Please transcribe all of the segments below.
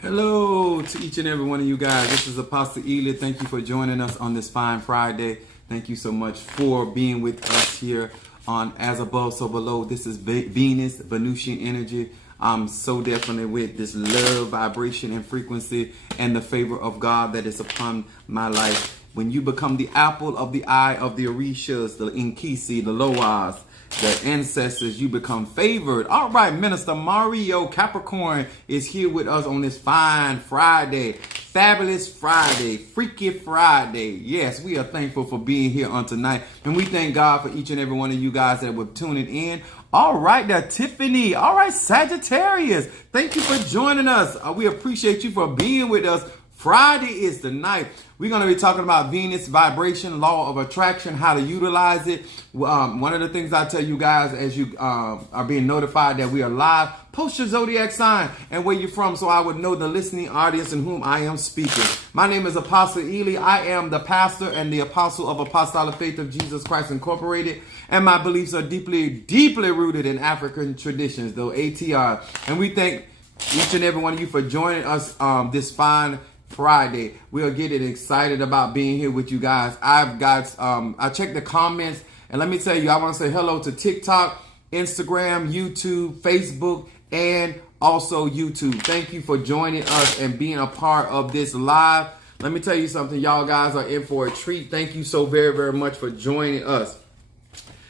Hello to each and every one of you guys. This is Apostle Ely. Thank you for joining us on this fine Friday. Thank you so much for being with us here on As Above, So Below. This is Venus, Venusian energy. I'm so definitely with this love, vibration, and frequency and the favor of God that is upon my life. When you become the apple of the eye of the Orishas, the Inkisi, the Loas, the ancestors, you become favored. All right, Minister Mario Capricorn is here with us on this fine Friday. Fabulous Friday, freaky Friday. Yes, we are thankful for being here on tonight. And we thank God for each and every one of you guys that were tuning in. All right, there, Tiffany. All right, Sagittarius. Thank you for joining us. We appreciate you for being with us. Friday is the night. We're going to be talking about Venus vibration, law of attraction, how to utilize it. One of the things I tell you guys as you are being notified that we are live, post your zodiac sign and where you're from so I would know the listening audience in whom I am speaking. My name is Apostle Ely. I am the pastor and the apostle of Apostolic Faith of Jesus Christ Incorporated. And my beliefs are deeply, deeply rooted in African traditions, though ATR. And we thank each and every one of you for joining us this fine Friday. We are getting excited about being here with you guys. I checked the comments, and let me tell you, I want to say hello to TikTok, Instagram, YouTube, Facebook, and also YouTube. Thank you for joining us and being a part of this live. Let me tell you something, y'all guys are in for a treat. Thank you so very, very much for joining us.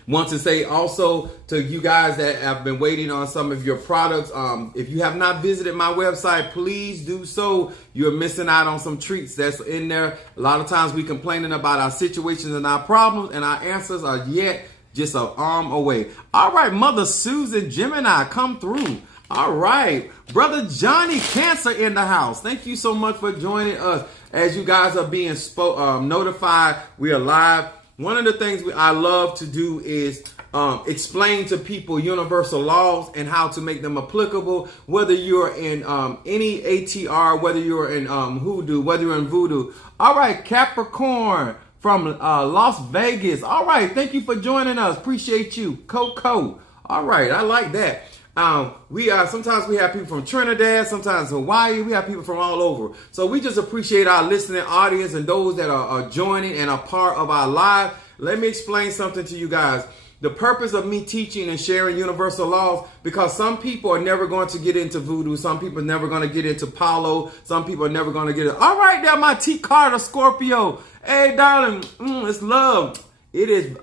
Want to say also to you guys that have been waiting on some of your products, if you have not visited my website, please do so. You're missing out on some treats that's in there. A lot of times we complaining about our situations and our problems, and our answers are yet just an arm away. All right, Mother Susan Gemini, come through. All right, Brother Johnny Cancer in the house. Thank you so much for joining us. As you guys are being notified, we are live. One of the things I love to do is explain to people universal laws and how to make them applicable, whether you're in any ATR, whether you're in hoodoo, whether you're in voodoo. All right, Capricorn from Las Vegas. All right, thank you for joining us. Appreciate you. Coco. All right, I like that. Sometimes we have people from Trinidad, sometimes Hawaii. We have people from all over. So we just appreciate our listening audience and those that are joining and are part of our live. Let me explain something to you guys. The purpose of me teaching and sharing universal laws, because some people are never going to get into voodoo. Some people are never going to get into Palo. Some people are never going to get it. All right, there, my T Carter Scorpio. Hey, darling, it's love. It is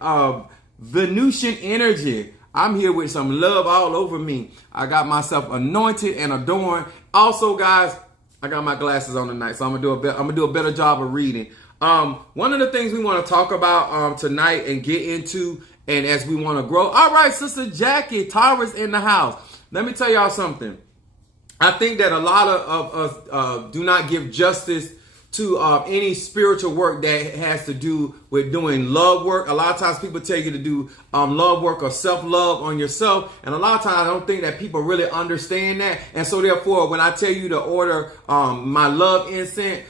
Venusian energy. I'm here with some love all over me. I got myself anointed and adorned. Also, guys, I got my glasses on tonight, so I'm gonna do a better job of reading. One of the things we want to talk about tonight and get into, and as we want to grow. All right, Sister Jackie, Taurus in the house. Let me tell y'all something. I think that a lot of us do not give justice to any spiritual work that has to do with doing love work. A lot of times people tell you to do love work or self-love on yourself. And a lot of times I don't think that people really understand that. And so therefore, when I tell you to order my love incense,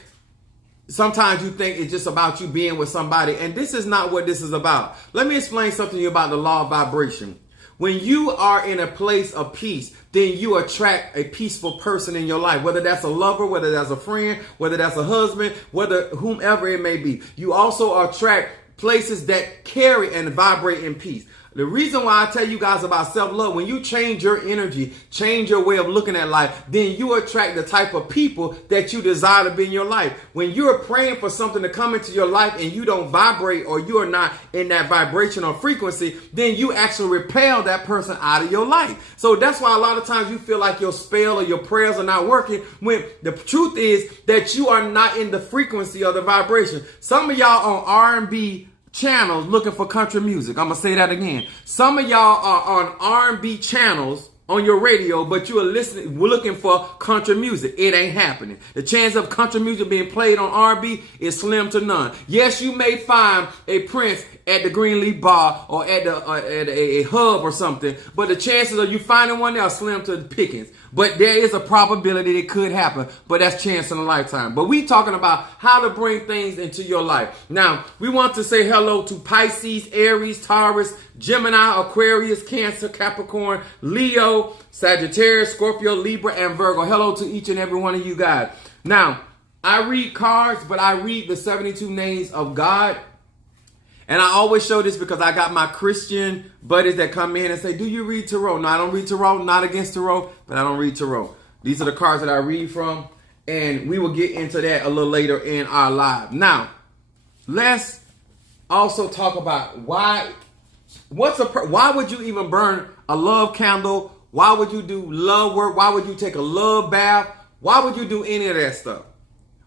sometimes you think it's just about you being with somebody. And this is not what this is about. Let me explain something to you about the law of vibration. When you are in a place of peace, then you attract a peaceful person in your life, whether that's a lover, whether that's a friend, whether that's a husband, whether whomever it may be. You also attract places that carry and vibrate in peace. The reason why I tell you guys about self-love, when you change your energy, change your way of looking at life, then you attract the type of people that you desire to be in your life. When you're praying for something to come into your life and you don't vibrate, or you are not in that vibrational frequency, then you actually repel that person out of your life. So that's why a lot of times you feel like your spell or your prayers are not working, when the truth is that you are not in the frequency of the vibration. Some of y'all on R&B channels looking for country music. I'm gonna say that again. Some of y'all are on R&B channels on your radio, but you are looking for country music. It ain't happening. The chance of country music being played on R&B is slim to none. Yes, you may find a Prince at the Greenleaf Bar or at a hub or something, but the chances of you finding one there are slim to pickings. But there is a probability it could happen, but that's chance in a lifetime. But we talking about how to bring things into your life. Now, we want to say hello to Pisces, Aries, Taurus, Gemini, Aquarius, Cancer, Capricorn, Leo, Leo, Sagittarius, Scorpio, Libra, and Virgo. Hello to each and every one of you guys. Now, I read cards, but I read the 72 names of God. And I always show this because I got my Christian buddies that come in and say, do you read tarot? No, I don't read tarot. Not against tarot, but I don't read tarot. These are the cards that I read from. And we will get into that a little later in our live. Now, let's also talk about why would you even burn a love candle? Why would you do love work? Why would you take a love bath? Why would you do any of that stuff?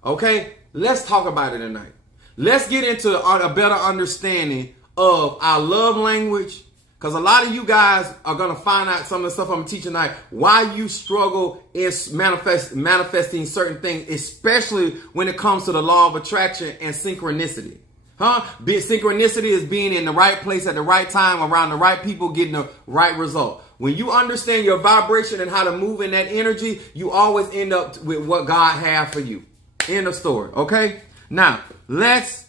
Okay, let's talk about it tonight. Let's get into a better understanding of our love language, because a lot of you guys are going to find out some of the stuff I'm teaching tonight, why you struggle in manifesting certain things, especially when it comes to the law of attraction and synchronicity. Synchronicity is being in the right place at the right time, around the right people, getting the right result. When you understand your vibration and how to move in that energy, you always end up with what God has for you. End of story. Okay? Now, let's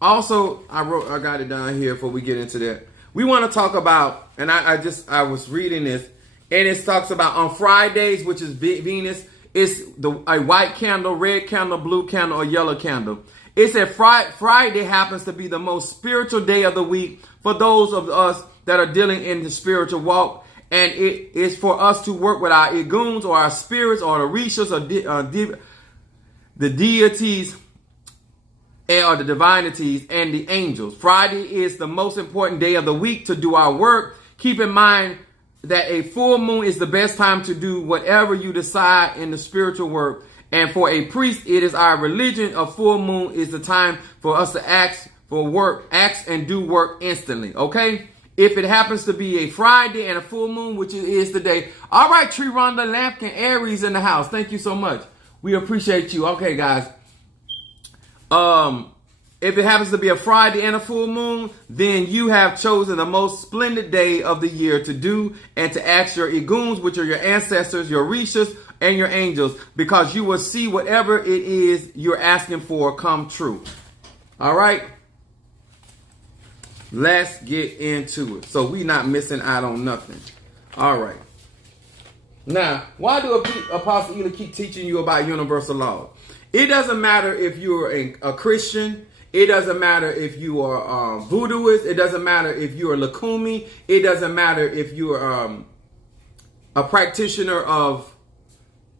also, I got it down here before we get into that. We want to talk about, and I was reading this, and it talks about on Fridays, which is Venus, it's a white candle, red candle, blue candle, or yellow candle. It said Friday happens to be the most spiritual day of the week for those of us that are dealing in the spiritual walk. And it is for us to work with our eguns or our spirits or the rishas or the deities or the divinities and the angels. Friday is the most important day of the week to do our work. Keep in mind that a full moon is the best time to do whatever you decide in the spiritual work. And for a priest, it is our religion. A full moon is the time for us to act and do work instantly. Okay? If it happens to be a Friday and a full moon, which it is today. All right, Tree Rhonda Lampkin, Aries in the house. Thank you so much. We appreciate you. Okay, guys. If it happens to be a Friday and a full moon, then you have chosen the most splendid day of the year to do and to ask your eguns, which are your ancestors, your rishas, and your angels, because you will see whatever it is you're asking for come true. All right? Let's get into it. So we're not missing out on nothing. All right. Now, why do Apostle Ely keep teaching you about universal law? It doesn't matter if you're a Christian. It doesn't matter if you are voodooist. It doesn't matter if you're a Lakumi. It doesn't matter if you're a practitioner of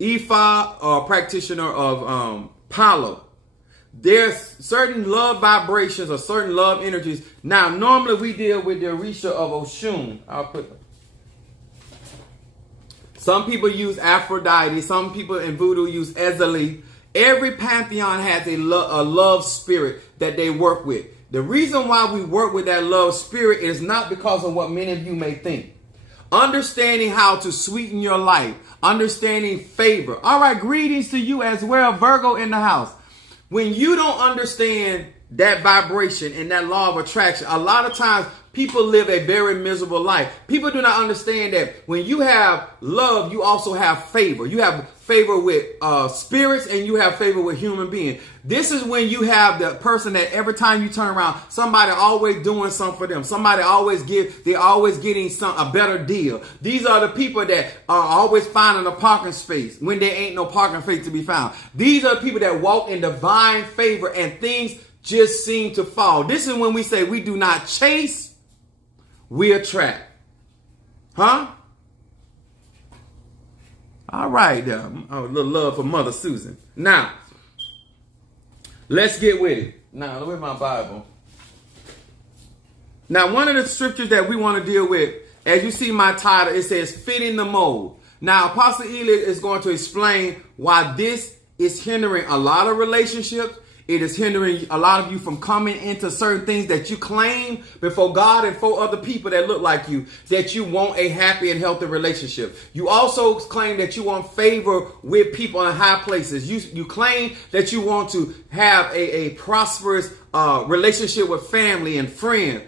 Ifa or a practitioner of Palo. There's certain love vibrations or certain love energies. Now, normally we deal with the Orisha of Oshun. Some people use Aphrodite. Some people in voodoo use Ezeli. Every pantheon has a love spirit that they work with. The reason why we work with that love spirit is not because of what many of you may think. Understanding how to sweeten your life. Understanding favor. All right, greetings to you as well, Virgo in the house. When you don't understand that vibration and that law of attraction, a lot of times people live a very miserable life. People do not understand that when you have love, you also have favor. You have favor with spirits and you have favor with human beings. This is when you have the person that every time you turn around, somebody always doing something for them. Somebody they're always getting a better deal. These are the people that are always finding a parking space when there ain't no parking space to be found. These are the people that walk in divine favor and things just seem to fall. This is when we say we do not chase, we attract. Huh? All right. A little love for Mother Susan. Now, let's get with it. Now, where's my Bible? Now, one of the scriptures that we want to deal with, as you see my title, it says fitting the mold. Now, Apostle Ely is going to explain why this is hindering a lot of relationships. It is hindering a lot of you from coming into certain things that you claim before God and for other people that look like you, that you want a happy and healthy relationship. You also claim that you want favor with people in high places. You claim that you want to have a prosperous relationship with family and friends.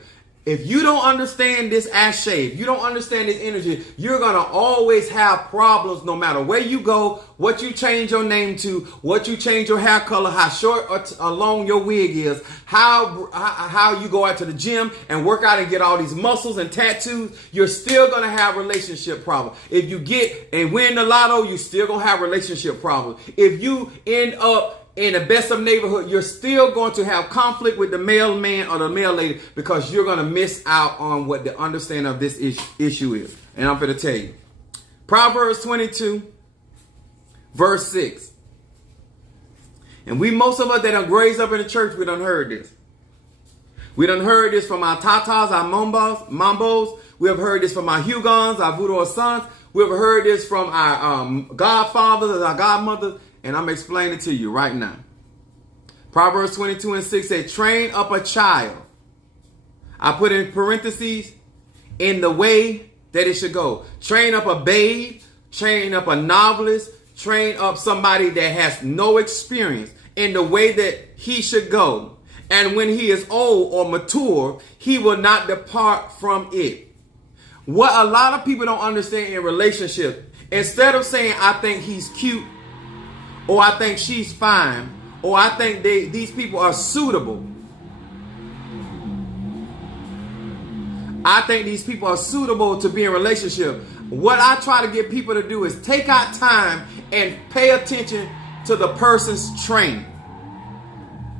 If you don't understand this ashe, if you don't understand this energy, you're going to always have problems no matter where you go, what you change your name to, what you change your hair color, how short or long your wig is, how you go out to the gym and work out and get all these muscles and tattoos, you're still going to have relationship problems. If you get and win the lotto, you're still going to have relationship problems. If you end up in the best of neighborhood, you're still going to have conflict with the male man or the male lady because you're going to miss out on what the understanding of this issue is. And I'm going to tell you. Proverbs 22, verse 6. And most of us that are raised up in the church, we done heard this. We done heard this from our tatas, our mambos. We have heard this from our hugons, our voodoo sons. We have heard this from our godfathers, our godmothers. And I'm explaining to you right now. Proverbs 22 and 6 says, train up a child. I put in parentheses, in the way that it should go. Train up a babe, train up a novelist, train up somebody that has no experience in the way that he should go. And when he is old or mature, he will not depart from it. What a lot of people don't understand in relationships, instead of saying, I think he's cute, or I think she's fine, or I think these people are suitable. I think these people are suitable to be in a relationship. What I try to get people to do is take out time and pay attention to the person's training.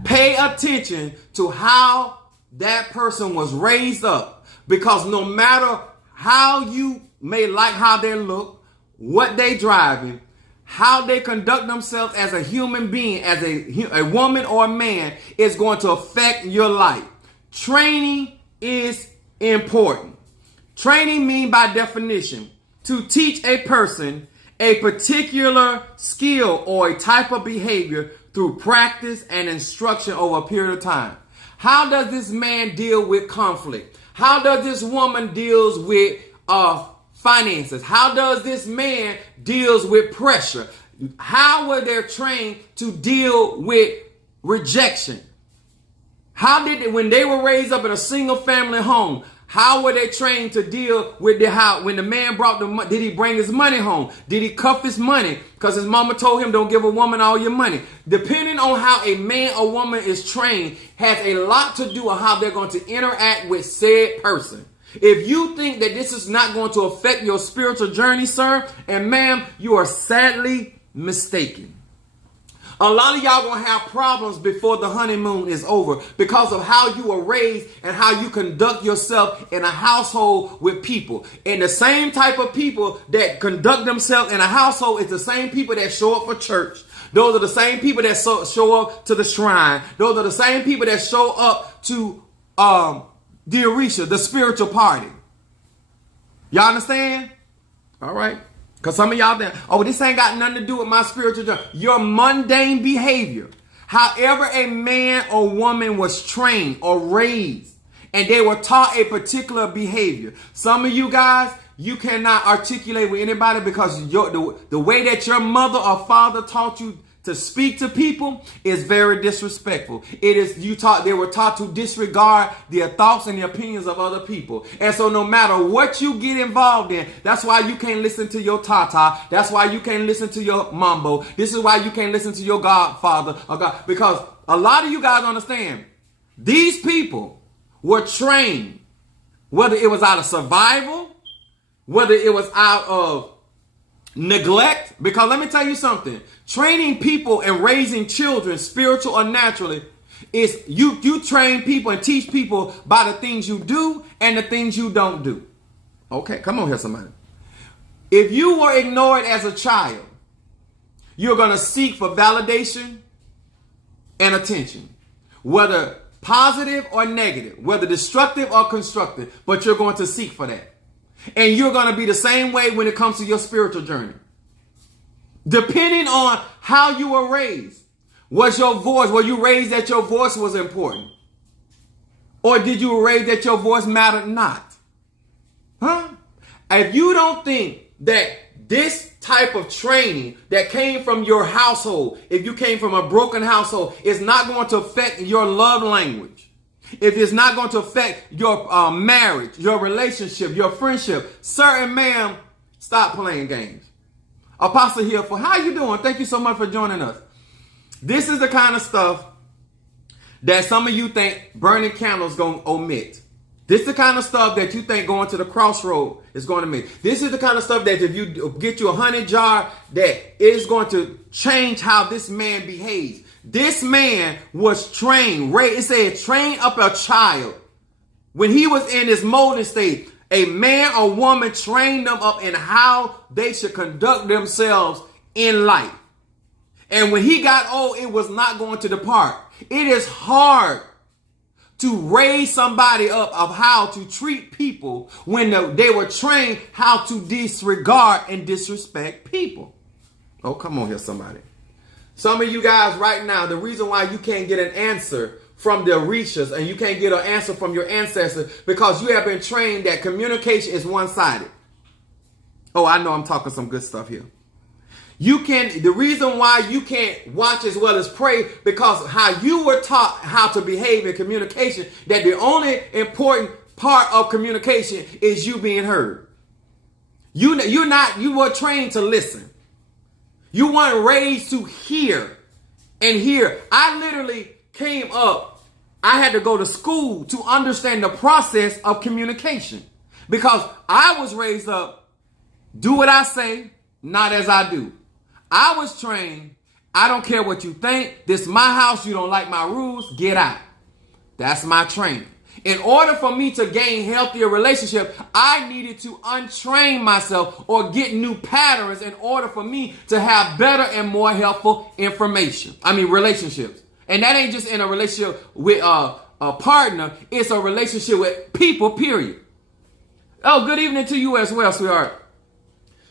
Pay attention to how that person was raised up. Because no matter how you may like how they look, what they driving, how they conduct themselves as a human being, as a woman or a man, is going to affect your life. Training is important. Training means by definition to teach a person a particular skill or a type of behavior through practice and instruction over a period of time. How does this man deal with conflict? How does this woman deal with finances? How does this man deals with pressure? How were they trained to deal with rejection? How did they, when they were raised up in a single family home, how were they trained to deal with when the man brought the money? Did he bring his money home? Did he cuff his money because his mama told him don't give a woman all your money? Depending on how a man or woman is trained has a lot to do with how they're going to interact with said person. If you think that this is not going to affect your spiritual journey, sir and ma'am, you are sadly mistaken. A lot of y'all going to have problems before the honeymoon is over because of how you were raised and how you conduct yourself in a household with people. And the same type of people that conduct themselves in a household is the same people that show up for church. Those are the same people that show up to the shrine. Those are the same people that show up to the Orisha, the spiritual party. Y'all understand? All right. Because some of y'all there, this ain't got nothing to do with my spiritual journey. Your mundane behavior. However a man or woman was trained or raised and they were taught a particular behavior. Some of you guys, you cannot articulate with anybody because the way that your mother or father taught you to speak to people is very disrespectful. They were taught to disregard their thoughts and the opinions of other people. And so no matter what you get involved in, that's why you can't listen to your tata. That's why you can't listen to your mambo. This is why you can't listen to your godfather or God, because a lot of you guys understand these people were trained, whether it was out of survival, whether it was out of neglect, because let me tell you something. Training people and raising children, spiritual or naturally, is you train people and teach people by the things you do and the things you don't do. Okay, come on here, somebody. If you were ignored as a child, you're going to seek for validation and attention, whether positive or negative, whether destructive or constructive, but you're going to seek for that. And you're going to be the same way when it comes to your spiritual journey. Depending on how you were raised. Was your voice, were you raised that your voice was important? Or did you raised that your voice mattered not? Huh? If you don't think that this type of training that came from your household, if you came from a broken household, is not going to affect your love language, if it's not going to affect your marriage, your relationship, your friendship, sir and ma'am, stop playing games. Apostle here for how you doing? Thank you so much for joining us. This is the kind of stuff that some of you think burning candles going to omit. This is the kind of stuff that you think going to the crossroad is going to make. This is the kind of stuff that if you get you a honey jar, that is going to change how this man behaves. This man was trained. It said train up a child. When he was in his molding state, a man or woman trained them up in how they should conduct themselves in life. And when he got old, it was not going to depart. It is hard to raise somebody up of how to treat people when they were trained how to disregard and disrespect people. Oh, come on here, somebody. Some of you guys right now, the reason why you can't get an answer from the Orishas and you can't get an answer from your ancestors because you have been trained that communication is one-sided. Oh, I know I'm talking some good stuff here. The reason why you can't watch as well as pray because how you were taught how to behave in communication, that the only important part of communication is you being heard. You were trained to listen. You weren't raised to hear and hear. I literally came up. I had to go to school to understand the process of communication because I was raised up, do what I say, not as I do. I was trained, I don't care what you think. This is my house. You don't like my rules. Get out. That's my training. In order for me to gain healthier relationship, I needed to untrain myself or get new patterns in order for me to have better and more helpful relationships. And that ain't just in a relationship with a partner. It's a relationship with people, period. Oh, good evening to you as well, sweetheart.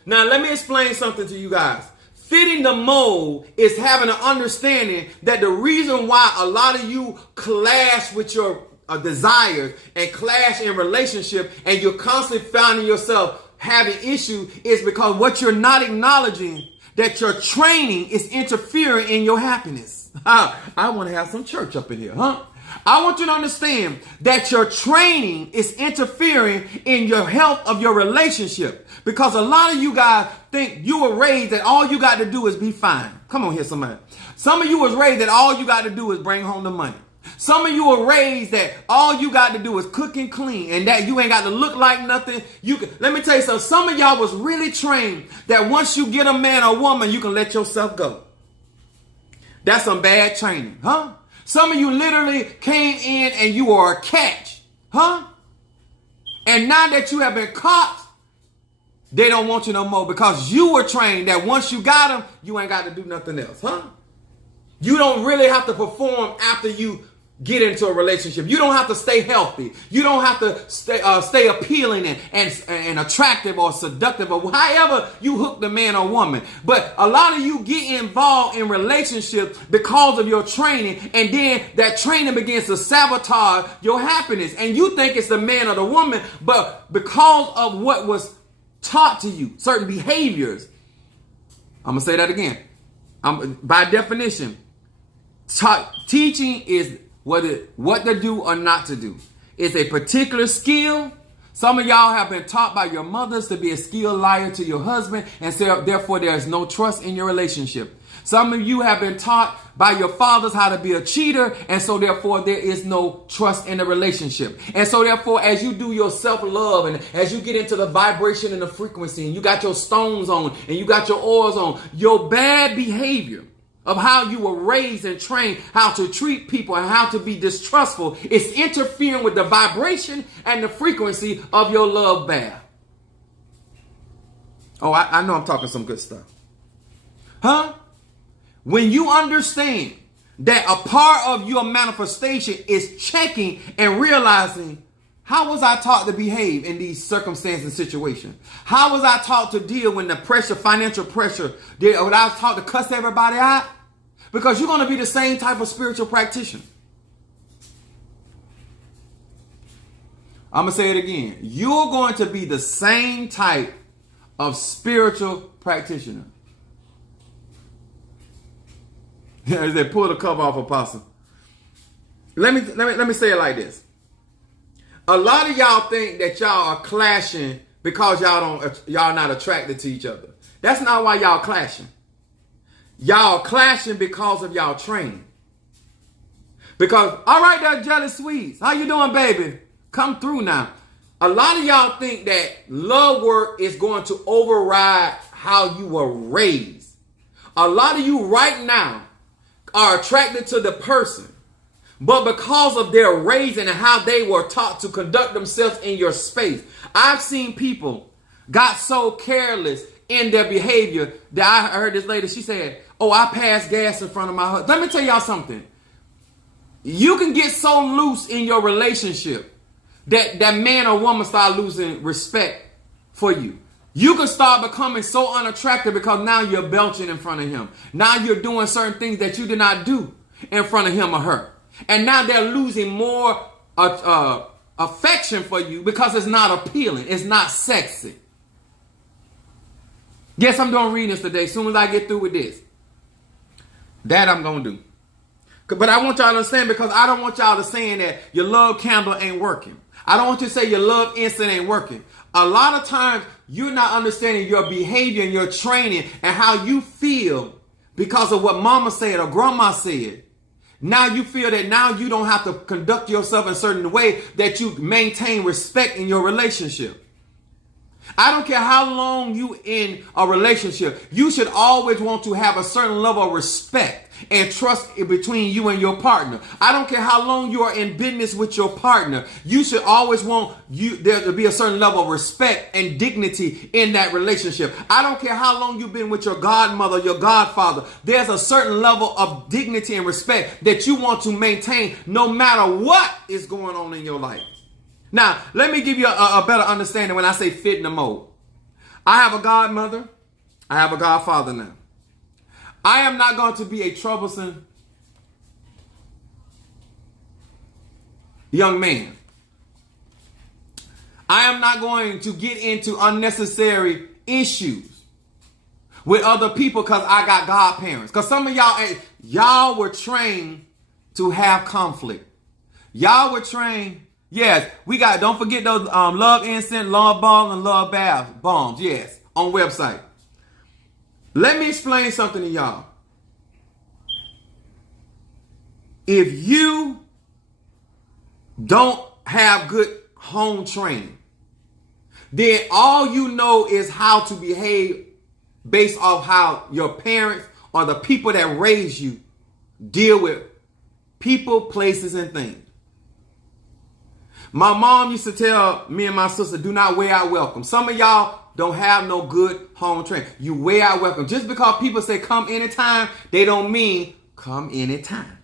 Now, let me explain something to you guys. Fitting the mold is having an understanding that the reason why a lot of you clash with your desires and clash in relationship and you're constantly finding yourself having issues is because what you're not acknowledging, that your training is interfering in your happiness. I want to have some church up in here, huh? I want you to understand that your training is interfering in your health of your relationship. Because a lot of you guys think you were raised that all you got to do is be fine. Come on here, somebody. Some of you was raised that all you got to do is bring home the money. Some of you were raised that all you got to do is cook and clean and that you ain't got to look like nothing. Let me tell you something. Some of y'all was really trained that once you get a man or woman, you can let yourself go. That's some bad training, huh? Some of you literally came in and you were a catch, huh? And now that you have been caught, they don't want you no more because you were trained that once you got them, you ain't got to do nothing else, huh? You don't really have to perform after you get into a relationship. You don't have to stay healthy. You don't have to stay appealing and attractive or seductive or however you hook the man or woman. But a lot of you get involved in relationships because of your training, and then that training begins to sabotage your happiness. And you think it's the man or the woman, but because of what was taught to you, certain behaviors. I'm going to say that again. By definition, teaching is what to do or not to do. It's a particular skill. Some of y'all have been taught by your mothers to be a skilled liar to your husband, and so therefore there is no trust in your relationship. Some of you have been taught by your fathers how to be a cheater, and so therefore there is no trust in the relationship. And so therefore, as you do your self-love and as you get into the vibration and the frequency, and you got your stones on and you got your oils on, your bad behavior of how you were raised and trained how to treat people and how to be distrustful is interfering with the vibration and the frequency of your love bath. Oh, I know I'm talking some good stuff. Huh? When you understand that a part of your manifestation is checking and realizing, how was I taught to behave in these circumstances and situations? How was I taught to deal when the pressure, financial pressure, was I taught to cuss everybody out? Because you're going to be the same type of spiritual practitioner. I'm going to say it again. You're going to be the same type of spiritual practitioner. As they pull the cover off, Apostle. let me say it like this. A lot of y'all think that y'all are clashing because y'all not attracted to each other. That's not why y'all clashing. Y'all clashing because of y'all training. Because, all right, there, jealous sweets. How you doing, baby? Come through now. A lot of y'all think that love work is going to override how you were raised. A lot of you right now are attracted to the person, but because of their raising and how they were taught to conduct themselves in your space. I've seen people got so careless in their behavior that I heard this lady, she said, oh, I passed gas in front of my husband. Let me tell y'all something. You can get so loose in your relationship that man or woman start losing respect for you. You can start becoming so unattractive because now you're belching in front of him. Now you're doing certain things that you did not do in front of him or her. And now they're losing more affection for you because it's not appealing. It's not sexy. Yes, I'm doing readings today. As soon as I get through with this, that I'm going to do. But I want y'all to understand, because I don't want y'all to saying that your love candle ain't working. I don't want you to say your love instant ain't working. A lot of times you're not understanding your behavior and your training and how you feel because of what mama said or grandma said. Now you feel that now you don't have to conduct yourself in a certain way that you maintain respect in your relationship. I don't care how long you in a relationship. You should always want to have a certain level of respect and trust between you and your partner. I don't care how long you are in business with your partner. You should always want there to be a certain level of respect and dignity in that relationship. I don't care how long you've been with your godmother, your godfather. There's a certain level of dignity and respect that you want to maintain no matter what is going on in your life. Now, let me give you a better understanding when I say fit in the mold. I have a godmother. I have a godfather now. I am not going to be a troublesome young man. I am not going to get into unnecessary issues with other people because I got godparents. Because some of y'all were trained to have conflict. Y'all were trained. Yes, we got, don't forget those love incense, love balm, and love bath bombs. Yes, on website. Let me explain something to y'all. If you don't have good home training, then all you know is how to behave based off how your parents or the people that raise you deal with people, places, and things. My mom used to tell me and my sister, do not wear out welcome. Some of y'all don't have no good home training. You wear out welcome. Just because people say come anytime, they don't mean come anytime.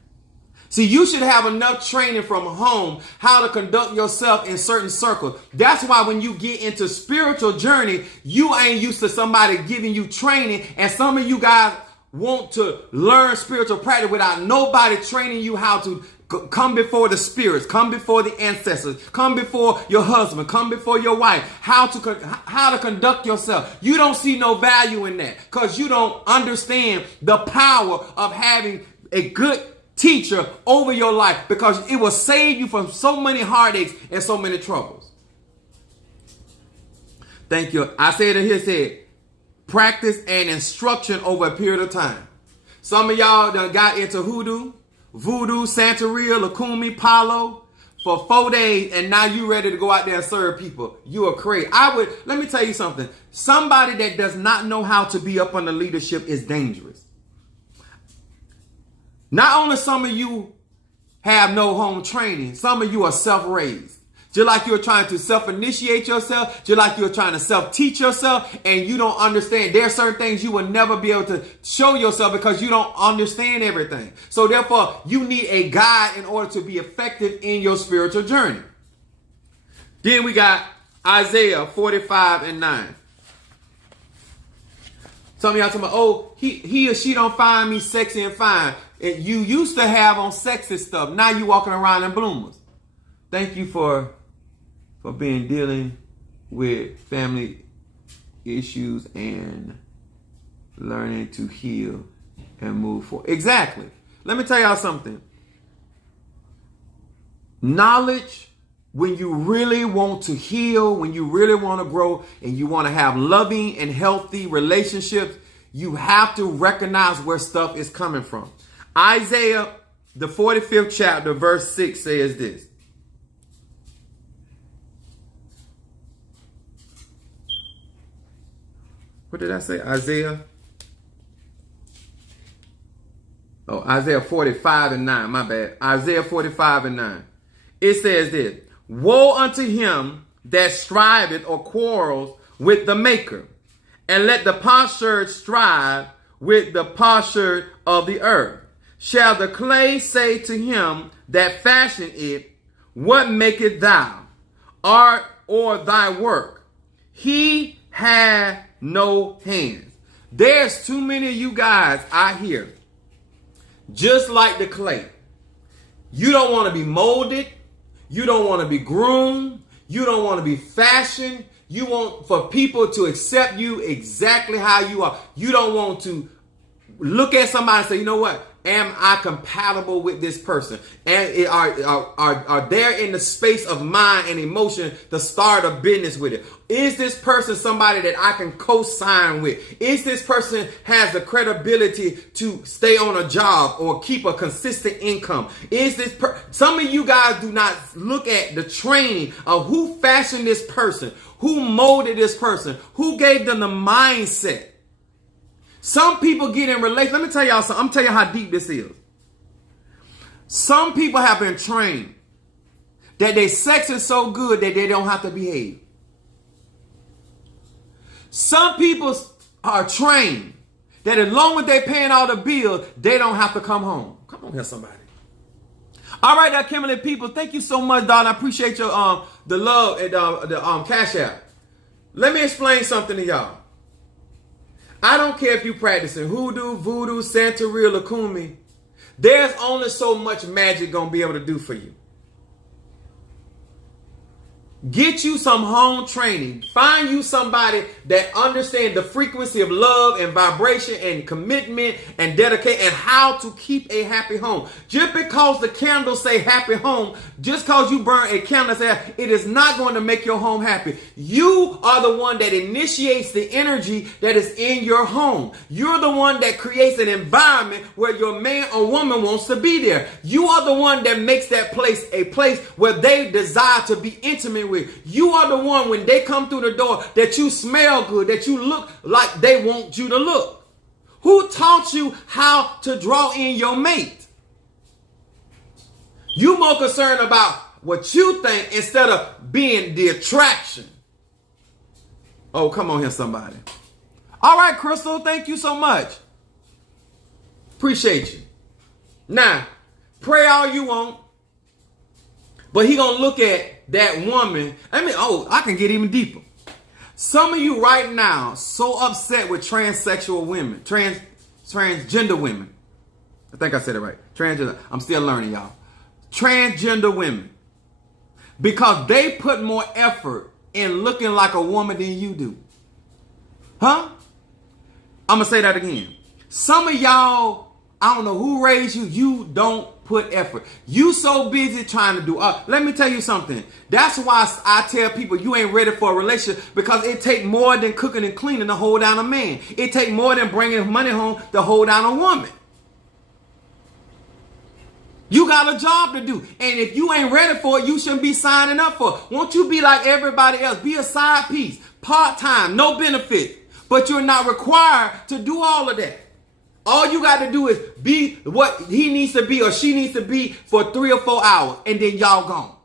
See, you should have enough training from home how to conduct yourself in certain circles. That's why when you get into spiritual journey, you ain't used to somebody giving you training. And some of you guys want to learn spiritual practice without nobody training you how to come before the spirits, come before the ancestors, come before your husband, come before your wife, how to conduct yourself. You don't see no value in that because you don't understand the power of having a good teacher over your life, because it will save you from so many heartaches and so many troubles. Thank you. I said it here, said practice and instruction over a period of time. Some of y'all done got into voodoo, Santeria, Lukumi, Palo for 4 days, and now you ready to go out there and serve people. You are crazy. Let me tell you something. Somebody that does not know how to be up under leadership is dangerous. Not only some of you have no home training, some of you are self-raised. Just like you're trying to self-initiate yourself, just like you're trying to self-teach yourself, and you don't understand. There are certain things you will never be able to show yourself because you don't understand everything. So therefore, you need a guide in order to be effective in your spiritual journey. Then we got Isaiah 45:9. Some of y'all talking about, oh, he or she don't find me sexy and fine. And you used to have on sexy stuff. Now you walking around in bloomers. Thank you for dealing with family issues and learning to heal and move forward. Exactly. Let me tell y'all something. knowledge, when you really want to heal, when you really want to grow, and you want to have loving and healthy relationships, you have to recognize where stuff is coming from. Isaiah, the 45th chapter, verse 6 says this. What did I say? Isaiah 45 and 9. My bad. Isaiah 45 and 9. It says this. Woe unto him that striveth or quarrels with the maker, and let the potsherd strive with the potsherd of the earth. Shall the clay say to him that fashioned it, what maketh thou? Art or thy work? He hath no hands. There's too many of you guys out here, just like the clay. You don't want to be molded. You don't want to be groomed. You don't want to be fashioned. You want for people to accept you exactly how you are. You don't want to look at somebody and say, you know what? Am I compatible with this person? And are there in the space of mind and emotion to start a business with it? Is this person somebody that I can co-sign with? Is this person has the credibility to stay on a job or keep a consistent income? Is this some of you guys do not look at the training of who fashioned this person, who molded this person, who gave them the mindset. Some people get in relationships. Let me tell y'all something. I'm telling you how deep this is. Some people have been trained that their sex is so good that they don't have to behave. Some people are trained that as long as they're paying all the bills, they don't have to come home. Come on here, somebody. All right, now, Kimberly people, thank you so much, darling. I appreciate your the love and the Cash App. Let me explain something to y'all. I don't care if you practicing hoodoo, voodoo, Santeria, Lakumi. There's only so much magic gonna be able to do for you. Get you some home training. Find you somebody that understands the frequency of love and vibration and commitment and dedication and how to keep a happy home. Just because the candles say happy home, just because you burn a candle say it is not going to make your home happy. You are the one that initiates the energy that is in your home. You're the one that creates an environment where your man or woman wants to be there. You are the one that makes that place a place where they desire to be intimate with. You are the one when they come through the door that you smell good, that you look like they want you to look. Who taught you how to draw in your mate? You more concerned about what you think instead of being the attraction. Oh, come on here, somebody. All right, Crystal, thank you so much. Appreciate you. Now, pray all you want. But he gonna look at that woman. I can get even deeper. Some of you right now so upset with transsexual women, transgender women. I think I said it right. Transgender. I'm still learning, y'all. Transgender women. Because they put more effort in looking like a woman than you do. Huh? I'm gonna say that again. Some of y'all, I don't know who raised you, you don't put effort. You so busy trying to do. Let me tell you something. That's why I tell people you ain't ready for a relationship, because it take more than cooking and cleaning to hold down a man. It take more than bringing money home to hold down a woman. You got a job to do. And if you ain't ready for it, you shouldn't be signing up for it. Won't you be like everybody else? Be a side piece, part-time, no benefit. But you're not required to do all of that. All you got to do is be what he needs to be or she needs to be for 3 or 4 hours, and then y'all gone.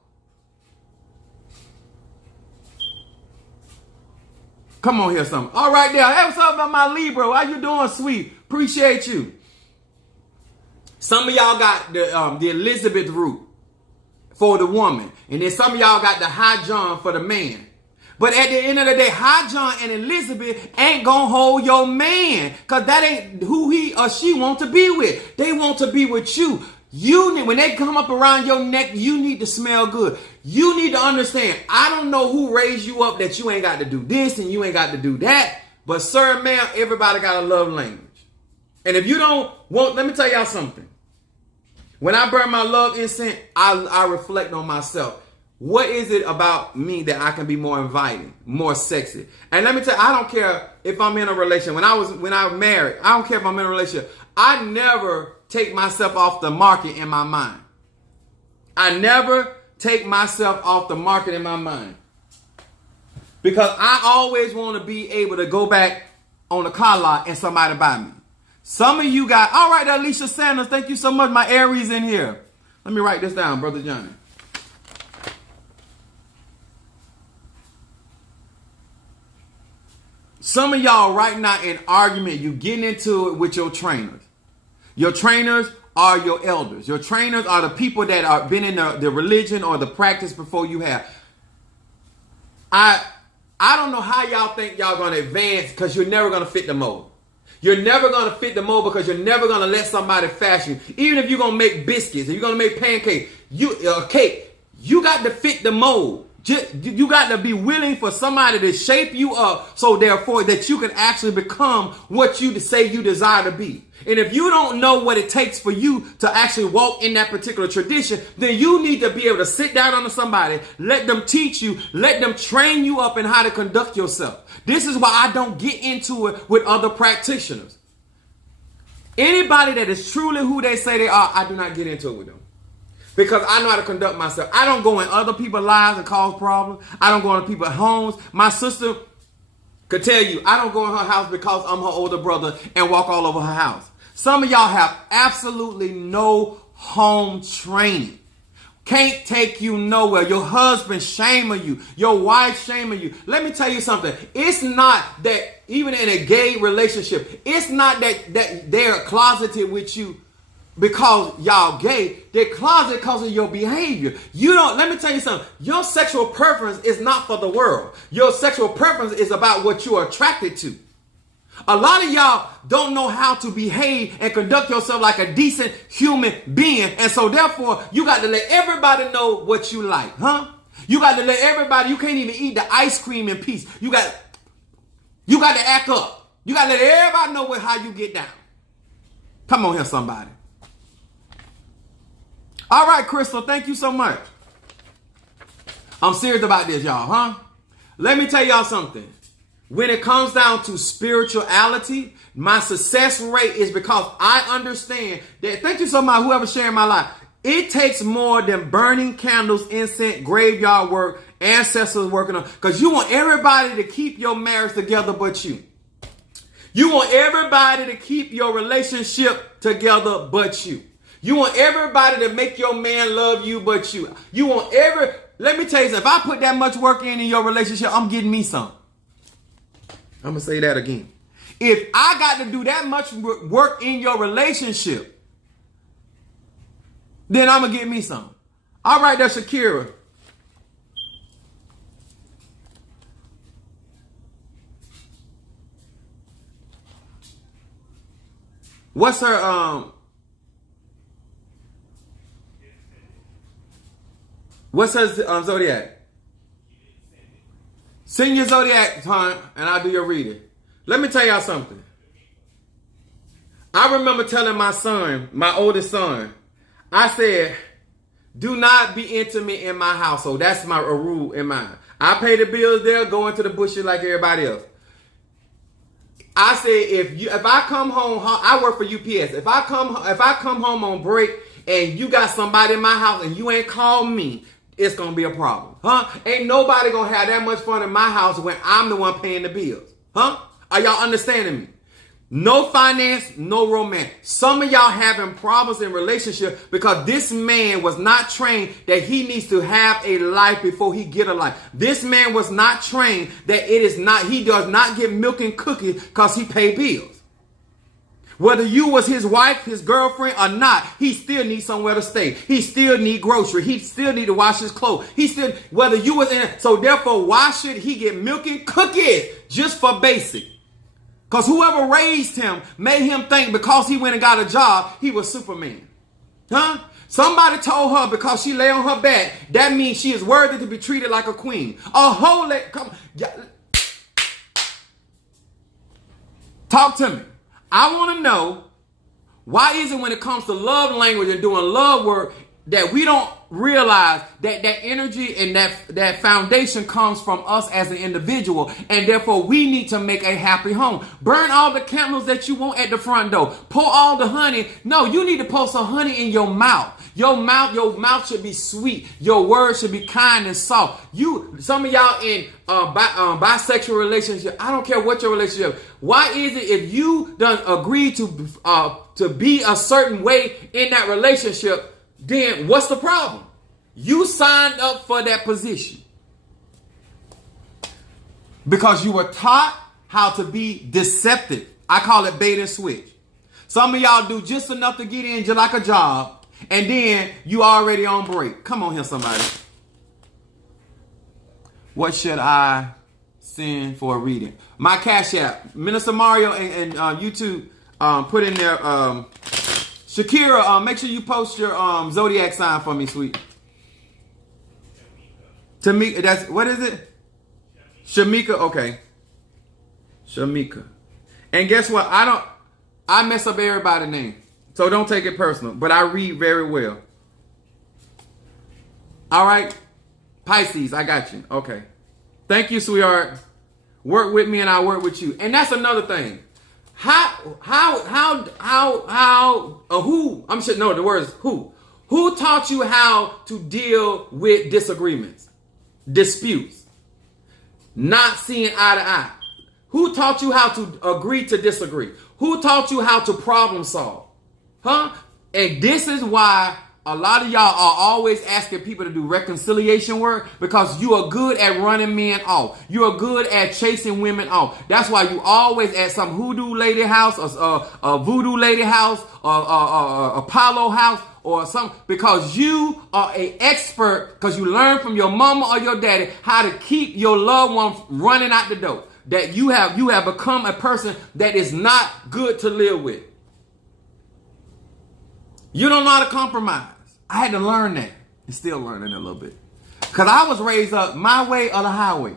Come on here, something. All right, there. Hey, what's up about my Libra? How you doing, sweet? Appreciate you. Some of y'all got the Elizabeth root for the woman, and then some of y'all got the High John for the man. But at the end of the day, High John and Elizabeth ain't gonna hold your man, because that ain't who he or she want to be with. They want to be with you. When they come up around your neck, you need to smell good. You need to understand, I don't know who raised you up that you ain't got to do this and you ain't got to do that. But sir, ma'am, everybody got a love language. And if you don't want, let me tell y'all something. When I burn my love incense, I reflect on myself. What is it about me that I can be more inviting, more sexy? And let me tell you, I don't care if I'm in a relationship. When I was married, I don't care if I'm in a relationship. I never take myself off the market in my mind. I never take myself off the market in my mind. Because I always want to be able to go back on the car lot and somebody buy me. Some of you got, all right, Alicia Sanders, thank you so much. My Aries in here. Let me write this down, Brother Johnny. Some of y'all right now in argument, you getting into it with your trainers. Your trainers are your elders. Your trainers are the people that are been in the religion or the practice before you have. I don't know how y'all think y'all going to advance because you're never going to fit the mold. You're never going to fit the mold because you're never going to let somebody fashion you. Even if you're going to make biscuits, or you're going to make pancakes, cake, you got to fit the mold. You got to be willing for somebody to shape you up so therefore that you can actually become what you say you desire to be. And if you don't know what it takes for you to actually walk in that particular tradition, then you need to be able to sit down under somebody, let them teach you, let them train you up in how to conduct yourself. This is why I don't get into it with other practitioners. Anybody that is truly who they say they are, I do not get into it with them. Because I know how to conduct myself. I don't go in other people's lives and cause problems. I don't go into people's homes. My sister could tell you, I don't go in her house because I'm her older brother and walk all over her house. Some of y'all have absolutely no home training. Can't take you nowhere. Your husband shaming you. Your wife shaming you. Let me tell you something. It's not that even in a gay relationship, it's not that they're closeted with you because y'all gay. They're closeted because of your behavior. Let me tell you something. Your sexual preference is not for the world. Your sexual preference is about what you are attracted to. A lot of y'all don't know how to behave and conduct yourself like a decent human being. And so therefore, you got to let everybody know what you like, huh? You got to let everybody, you can't even eat the ice cream in peace. You got to act up. You got to let everybody know how you get down. Come on here, somebody. All right, Crystal, thank you so much. I'm serious about this, y'all, huh? Let me tell y'all something. When it comes down to spirituality, my success rate is because I understand that, thank you so much, whoever sharing my life. It takes more than burning candles, incense, graveyard work, ancestors working on, because you want everybody to keep your marriage together but you. You want everybody to keep your relationship together but you. You want everybody to make your man love you but you. You want let me tell you something, if I put that much work in your relationship, I'm getting me some. I'm going to say that again. If I got to do that much work in your relationship, then I'm going to get me some. All right, that's Shakira. What's her, what's her zodiac? Send your zodiac, hon, and I'll do your reading. Let me tell y'all something. I remember telling my son, my oldest son, I said, do not be intimate in my household. That's my rule in mine. I pay the bills there, go into the bushes like everybody else. I said, if I come home, I work for UPS. If I come home on break and you got somebody in my house and you ain't called me, it's going to be a problem. Huh? Ain't nobody going to have that much fun in my house when I'm the one paying the bills. Huh? Are y'all understanding me? No finance, no romance. Some of y'all having problems in relationship because this man was not trained that he needs to have a life before he get a life. This man was not trained that he does not get milk and cookies because he pay bills. Whether you was his wife, his girlfriend or not, he still needs somewhere to stay. He still need grocery. He still need to wash his clothes. Whether you was in, so therefore, why should he get milk and cookies just for basic? Because whoever raised him made him think because he went and got a job, he was Superman. Huh? Somebody told her because she lay on her back, that means she is worthy to be treated like a queen. Talk to me. I want to know Why is it when it comes to love language and doing love work that we don't realize that that energy and that foundation comes from us as an individual, and therefore we need to make a happy home. Burn all the candles that you want at the front door. Pour all the honey. No, you need to pour some honey in your mouth. Your mouth should be sweet. Your words should be kind and soft. Some of y'all in bisexual relationship, I don't care what your relationship. Why is it if you done agree to be a certain way in that relationship, then what's the problem? You signed up for that position because you were taught how to be deceptive. I call it bait and switch. Some of y'all do just enough to get in just like a job, and then you already on break. Come on here, somebody. What should I send for a reading? My Cash App, Minister Mario and YouTube put in there. Shakira, make sure you post your zodiac sign for me, sweet. Tamika, that's, what is it? Shamika, okay. Shamika. And guess what? I mess up everybody's name. So don't take it personal, but I read very well. All right. Pisces, I got you. Okay. Thank you, sweetheart. Work with me and I'll work with you. And that's another thing. Who taught you how to deal with disagreements, disputes, not seeing eye to eye? Who taught you how to agree to disagree? Who taught you how to problem solve? Huh? And this is why a lot of y'all are always asking people to do reconciliation work, because you are good at running men off. You are good at chasing women off. That's why you always at some hoodoo lady house, or a voodoo lady house, or Apollo house, or something, because you are an expert, because you learned from your mama or your daddy how to keep your loved one running out the door. That you have become a person that is not good to live with. You don't know how to compromise. I had to learn that, and still learning a little bit, because I was raised up my way or the highway.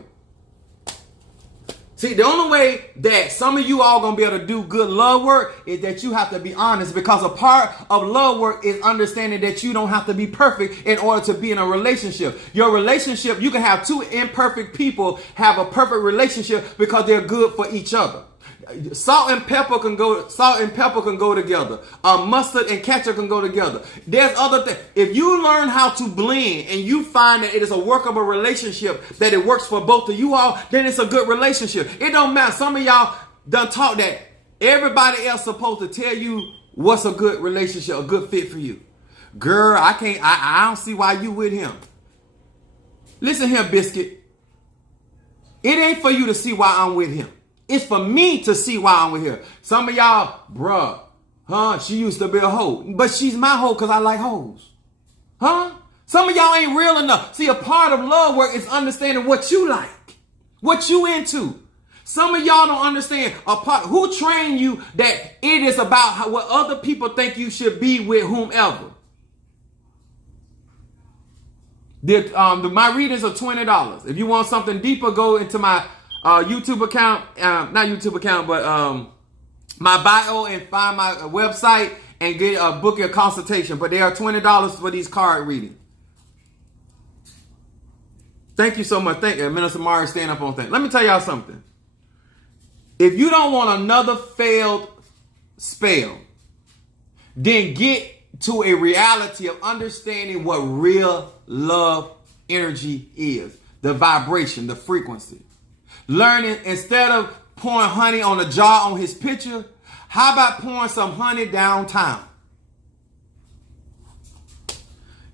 See, the only way that some of you all gonna be able to do good love work is that you have to be honest, because a part of love work is understanding that you don't have to be perfect in order to be in a relationship. Your relationship, you can have two imperfect people have a perfect relationship because they're good for each other. Salt and pepper can go together. Mustard and ketchup can go together. There's other things. If you learn how to blend and you find that it is a workable relationship, that it works for both of you all, then it's a good relationship. It don't matter. Some of y'all done talk that everybody else supposed to tell you what's a good relationship, a good fit for you. Girl, I don't see why you with him. Listen here, Biscuit. It ain't for you to see why I'm with him. It's for me to see why I'm with her. Some of y'all, bruh, she used to be a hoe. But she's my hoe because I like hoes. Huh? Some of y'all ain't real enough. See, a part of love work is understanding what you like, what you into. Some of y'all don't understand who trained you that it is about what other people think you should be with whomever. My readings are $20. If you want something deeper, go into my YouTube account, not YouTube account, but my bio, and find my website and get book your consultation. But they are $20 for these card readings. Thank you so much. Thank you, Minister Mario, stand up on things. Let me tell y'all something. If you don't want another failed spell, then get to a reality of understanding what real love energy is. The vibration, the frequency. Learning, instead of pouring honey on a jar on his picture, how about pouring some honey downtown?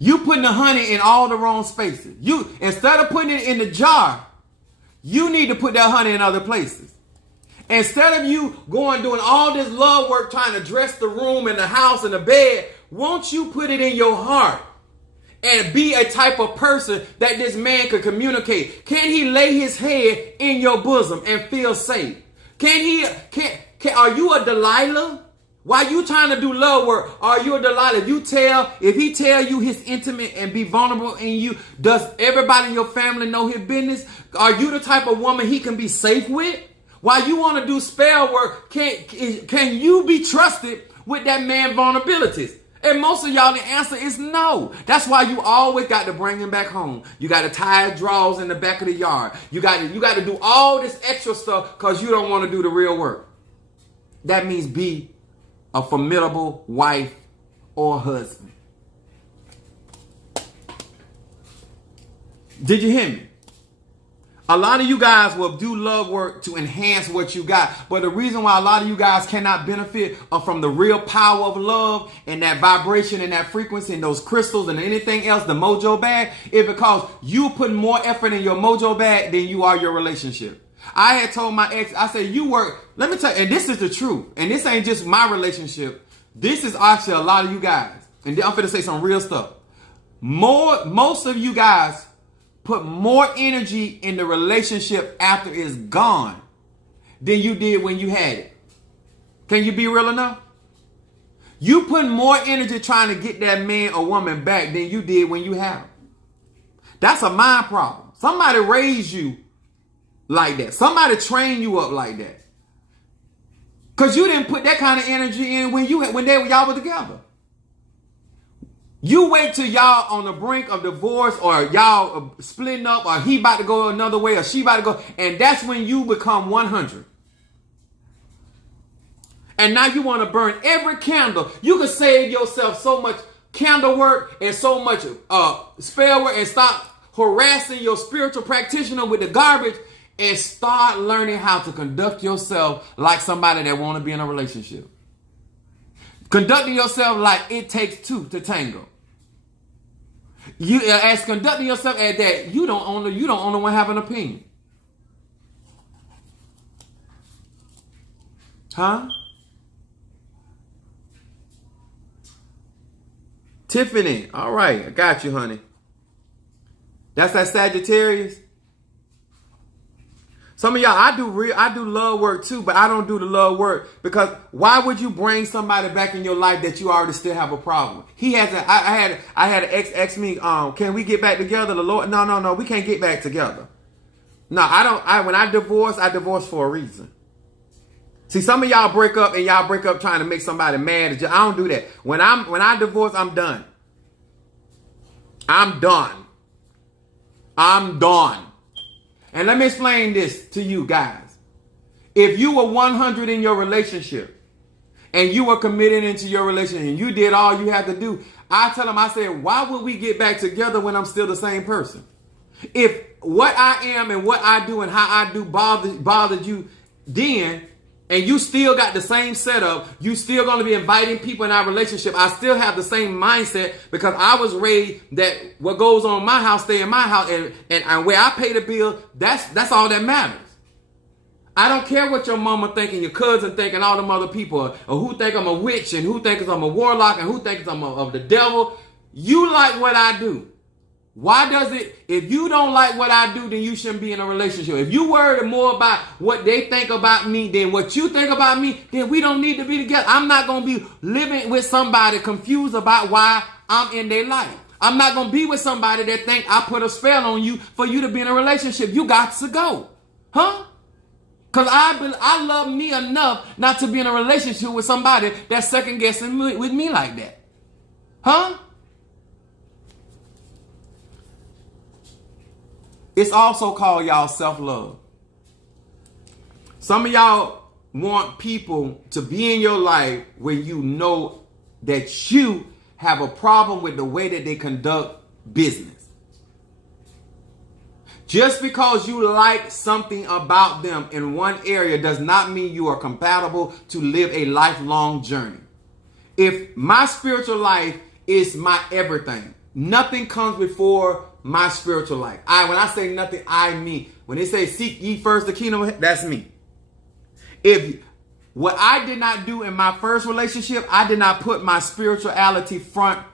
You putting the honey in all the wrong spaces. Instead of putting it in the jar, you need to put that honey in other places. Instead of you doing all this love work trying to dress the room and the house and the bed, won't you put it in your heart? And be a type of person that this man could communicate. Can he lay his head in your bosom and feel safe? Are you a Delilah? While you trying to do love work, are you a Delilah? If he tell you his intimate and be vulnerable in you, does everybody in your family know his business? Are you the type of woman he can be safe with? While you want to do spell work, can you be trusted with that man's vulnerabilities? And most of y'all, the answer is no. That's why you always got to bring him back home. You got to tie his drawers in the back of the yard. You got to do all this extra stuff because you don't want to do the real work. That means be a formidable wife or husband. Did you hear me? A lot of you guys will do love work to enhance what you got. But the reason why a lot of you guys cannot benefit from the real power of love and that vibration and that frequency and those crystals and anything else, the mojo bag, is because you put more effort in your mojo bag than you are your relationship. I had told my ex, I said, you work, let me tell you, and this is the truth. And this ain't just my relationship. This is actually a lot of you guys. And I'm finna say some real stuff. Most of you guys put more energy in the relationship after it's gone than you did when you had it. Can you be real enough? You put more energy trying to get that man or woman back than you did when you had them. That's a mind problem. Somebody raised you like that. Somebody trained you up like that. Because you didn't put that kind of energy in when y'all were together. You wait till y'all on the brink of divorce or y'all splitting up or he about to go another way or she about to go. And that's when you become 100. And now you want to burn every candle. You can save yourself so much candle work and so much spell work and stop harassing your spiritual practitioner with the garbage and start learning how to conduct yourself like somebody that want to be in a relationship. Conducting yourself like it takes two to tango. You as conducting yourself as that you don't only one have an opinion. Huh? Tiffany, all right, I got you, honey. That's that Sagittarius. Some of y'all, I do love work too, but I don't do the love work because why would you bring somebody back in your life that you already still have a problem with? I had an ex ask me, can we get back together? The Lord, no, we can't get back together. No, when I divorce for a reason. See, some of y'all break up and y'all break up trying to make somebody mad. I don't do that. When I divorce, I'm done. I'm done. And let me explain this to you guys. If you were 100 in your relationship and you were committed into your relationship and you did all you had to do, I tell them, I said, why would we get back together when I'm still the same person? If what I am and what I do and how I do bothered you then, and you still got the same setup, you still going to be inviting people in our relationship. I still have the same mindset because I was raised that what goes on in my house, stay in my house, and where I pay the bill, that's all that matters. I don't care what your mama think and your cousin think and all them other people, or who think I'm a witch and who thinks I'm a warlock and who thinks I'm of the devil. You like what I do. Why does it, if you don't like what I do, then you shouldn't be in a relationship. If you worry more about what they think about me than what you think about me, then we don't need to be together. I'm not going to be living with somebody confused about why I'm in their life. I'm not going to be with somebody that think I put a spell on you for you to be in a relationship. You got to go. Huh? Because I love me enough not to be in a relationship with somebody that's second guessing with me like that. Huh? It's also called y'all self-love. Some of y'all want people to be in your life where you know that you have a problem with the way that they conduct business. Just because you like something about them in one area does not mean you are compatible to live a lifelong journey. If my spiritual life is my everything, nothing comes before my spiritual life. When I say nothing, I mean, when they say seek ye first the kingdom, that's me. If what I did not do in my first relationship, I did not put my spirituality front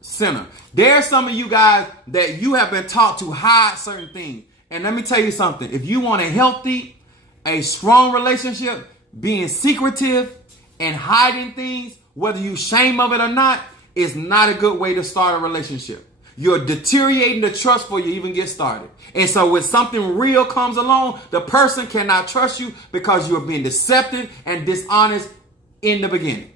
center. There are some of you guys that you have been taught to hide certain things. And let me tell you something. If you want a healthy, a strong relationship, being secretive and hiding things, whether you shame of it or not, is not a good way to start a relationship. You're deteriorating the trust before you even get started. And so when something real comes along, the person cannot trust you because you are being deceptive and dishonest in the beginning.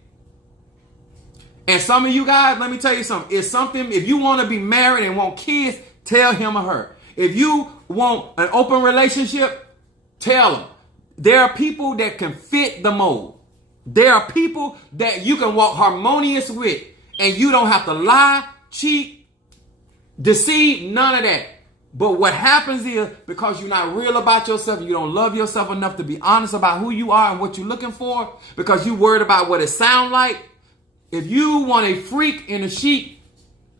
And some of you guys, let me tell you something. It's something, if you want to be married and want kids, tell him or her. If you want an open relationship, tell them. There are people that can fit the mold. There are people that you can walk harmonious with, and you don't have to lie, cheat, deceive, none of that. But what happens is, because you're not real about yourself, you don't love yourself enough to be honest about who you are and what you're looking for, because you're worried about what it sounds like. If you want a freak in a sheet,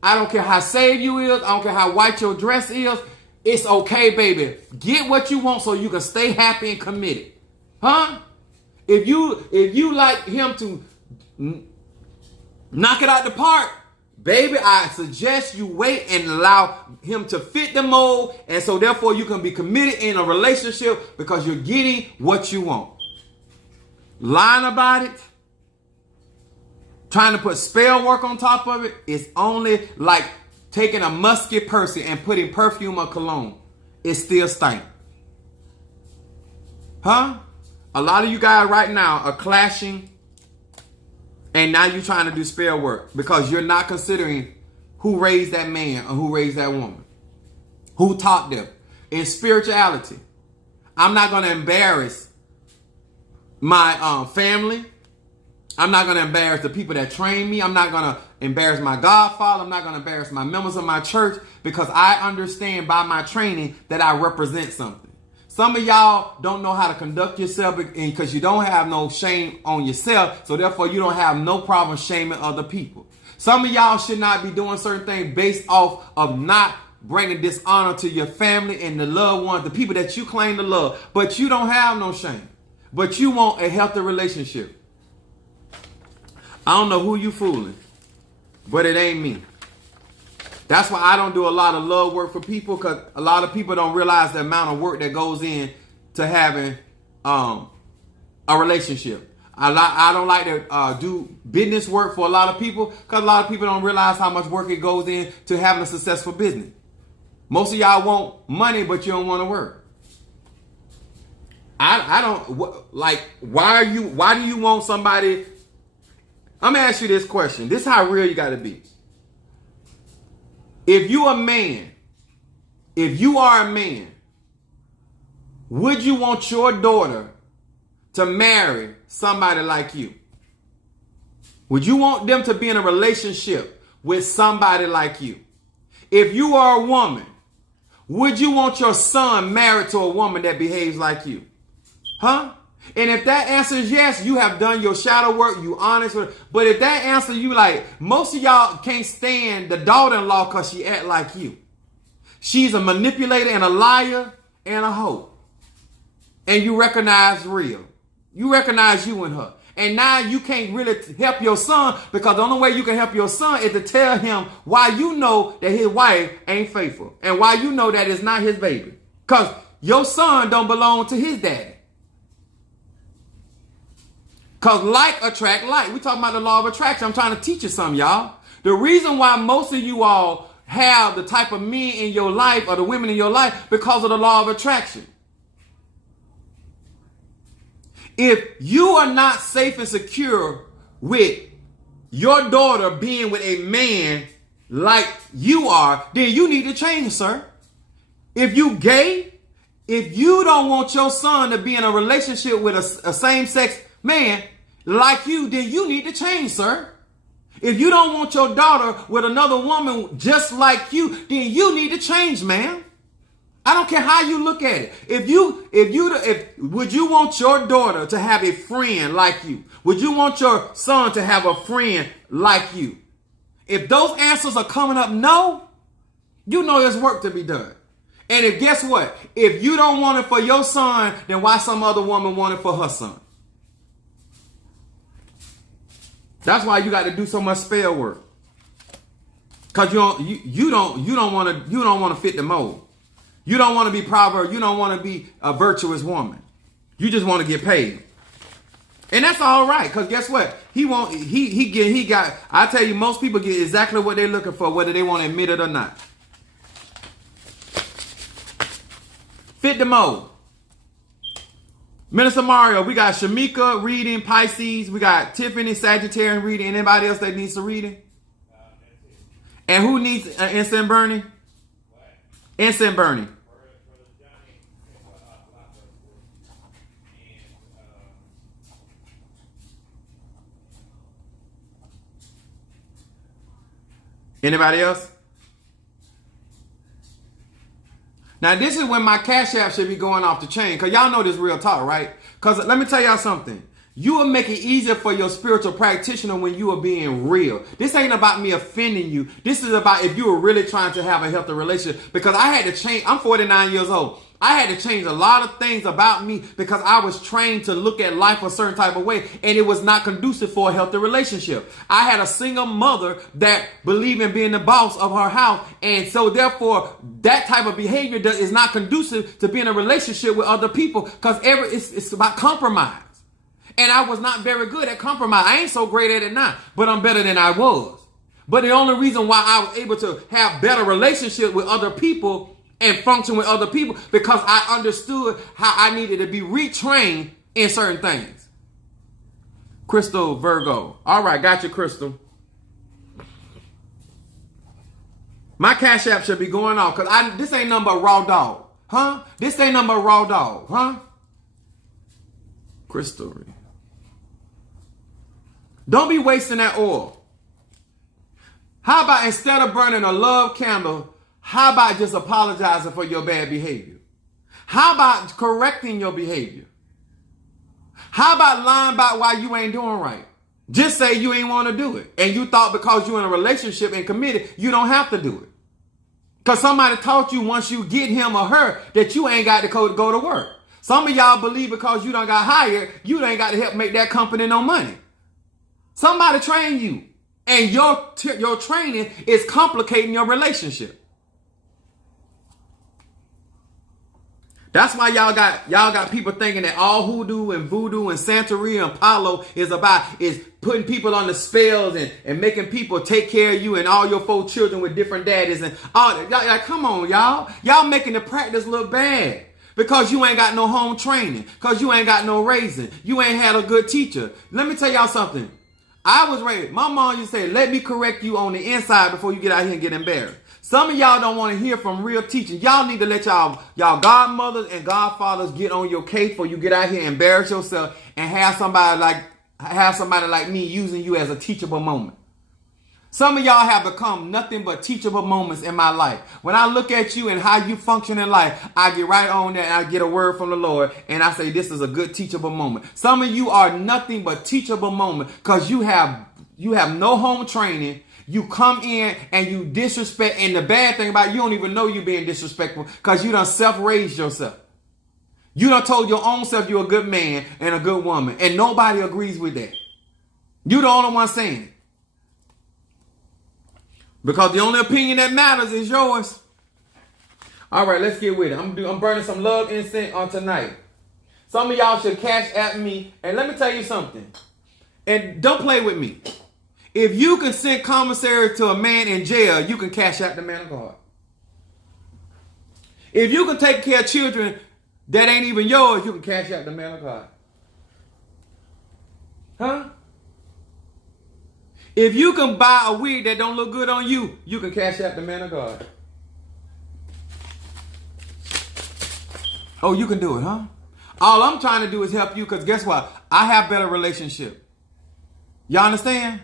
I don't care how saved you is, I don't care how white your dress is, it's okay, baby. Get what you want so you can stay happy and committed. Huh? If you like him to knock it out the park, baby, I suggest you wait and allow him to fit the mold, and so therefore you can be committed in a relationship because you're getting what you want. Lying about it, trying to put spell work on top of it, is only like taking a musky person and putting perfume or cologne. It still stinks. Huh? A lot of you guys right now are clashing, and now you're trying to do spell work because you're not considering who raised that man or who raised that woman, who taught them. In spirituality, I'm not going to embarrass my family. I'm not going to embarrass the people that train me. I'm not going to embarrass my godfather. I'm not going to embarrass my members of my church, because I understand by my training that I represent something. Some of y'all don't know how to conduct yourself because you don't have no shame on yourself. So therefore you don't have no problem shaming other people. Some of y'all should not be doing certain things based off of not bringing dishonor to your family and the loved ones, the people that you claim to love. But you don't have no shame. But you want a healthy relationship. I don't know who you fooling, but it ain't me. That's why I don't do a lot of love work for people, because a lot of people don't realize the amount of work that goes in to having a relationship. I don't like to do business work for a lot of people, because a lot of people don't realize how much work it goes in to having a successful business. Most of y'all want money, but you don't want to work. I don't like. Why do you want somebody? I'm gonna ask you this question. This is how real you got to be. If you are a man, would you want your daughter to marry somebody like you? Would you want them to be in a relationship with somebody like you? If you are a woman, would you want your son married to a woman that behaves like you? Huh? And if that answer is yes, you have done your shadow work, you honest with it. But if that answer, you like, most of y'all can't stand the daughter-in-law because she act like you. She's a manipulator and a liar and a hoe. And you recognize real. You recognize you in her. And now you can't really help your son, because the only way you can help your son is to tell him why you know that his wife ain't faithful. And why you know that it's not his baby. Because your son don't belong to his daddy. Because like attract like. We talking about the law of attraction. I'm trying to teach you something, y'all. The reason why most of you all have the type of men in your life, or the women in your life, because of the law of attraction. If you are not safe and secure with your daughter being with a man like you are, then you need to change, sir. If you gay, if you don't want your son to be in a relationship with a same-sex man like you, then you need to change, sir. If you don't want your daughter with another woman just like you, then you need to change, man. I don't care how you look at it. Would you want your daughter to have a friend like you? Would you want your son to have a friend like you? If those answers are coming up no, you know there's work to be done. And if guess what? If you don't want it for your son, then why some other woman want it for her son? That's why you got to do so much spell work. Cause you don't want to fit the mold. You don't want to be proper. You don't want to be a virtuous woman. You just want to get paid. And that's all right. Cause guess what? I tell you, most people get exactly what they're looking for, whether they want to admit it or not. Fit the mold. Minister Mario, we got Shamika reading Pisces. We got Tiffany Sagittarian reading. Anybody else that needs a reading? And who needs incense burning? Incense burning. Anybody else? Now, this is when my Cash App should be going off the chain. Because y'all know this real talk, right? Because let me tell y'all something. You will make it easier for your spiritual practitioner when you are being real. This ain't about me offending you. This is about if you are really trying to have a healthy relationship. Because I had to change. I'm 49 years old. I had to change a lot of things about me because I was trained to look at life a certain type of way, and it was not conducive for a healthy relationship. I had a single mother that believed in being the boss of her house, and so therefore that type of behavior is not conducive to being in a relationship with other people because it's about compromise. And I was not very good at compromise. I ain't so great at it now, but I'm better than I was. But the only reason why I was able to have better relationships with other people and function with other people because I understood how I needed to be retrained in certain things. Crystal Virgo. All right, got you, Crystal. My Cash App should be going off because this ain't nothing but raw dog. Huh? This ain't nothing but raw dog. Huh? Crystal. Don't be wasting that oil. How about instead of burning a love candle, how about just apologizing for your bad behavior? How about correcting your behavior? How about lying about why you ain't doing right? Just say you ain't want to do it. And you thought because you're in a relationship and committed, you don't have to do it. Because somebody taught you once you get him or her that you ain't got to go to work. Some of y'all believe because you done got hired, you ain't got to help make that company no money. Somebody trained you. And your training is complicating your relationship. That's why y'all got people thinking that all hoodoo and voodoo and Santeria and Palo is putting people on the spells and making people take care of you and all your 4 children with different daddies and all that. Y'all, come on, y'all. Y'all making the practice look bad because you ain't got no home training, because you ain't got no raising. You ain't had a good teacher. Let me tell y'all something. I was raised. My mom used to say, let me correct you on the inside before you get out here and get embarrassed. Some of y'all don't want to hear from real teaching. Y'all need to let y'all godmothers and godfathers get on your case before you get out here and embarrass yourself and have somebody like me using you as a teachable moment. Some of y'all have become nothing but teachable moments in my life. When I look at you and how you function in life, I get right on there and I get a word from the Lord and I say this is a good teachable moment. Some of you are nothing but teachable moment because you have no home training. You come in and you disrespect, and the bad thing about it, you don't even know you're being disrespectful because you done self-raised yourself. You done told your own self you're a good man and a good woman, and nobody agrees with that. You the only one saying it. Because the only opinion that matters is yours. All right, let's get with it. I'm burning some love incense on tonight. Some of y'all should Cash App me, and let me tell you something. And don't play with me. If you can send commissary to a man in jail, you can Cash Out the man of God. If you can take care of children that ain't even yours, you can Cash Out the man of God. Huh? If you can buy a wig that don't look good on you, you can Cash Out the man of God. Oh, you can do it, huh? All I'm trying to do is help you because guess what? I have better relationship. Y'all understand?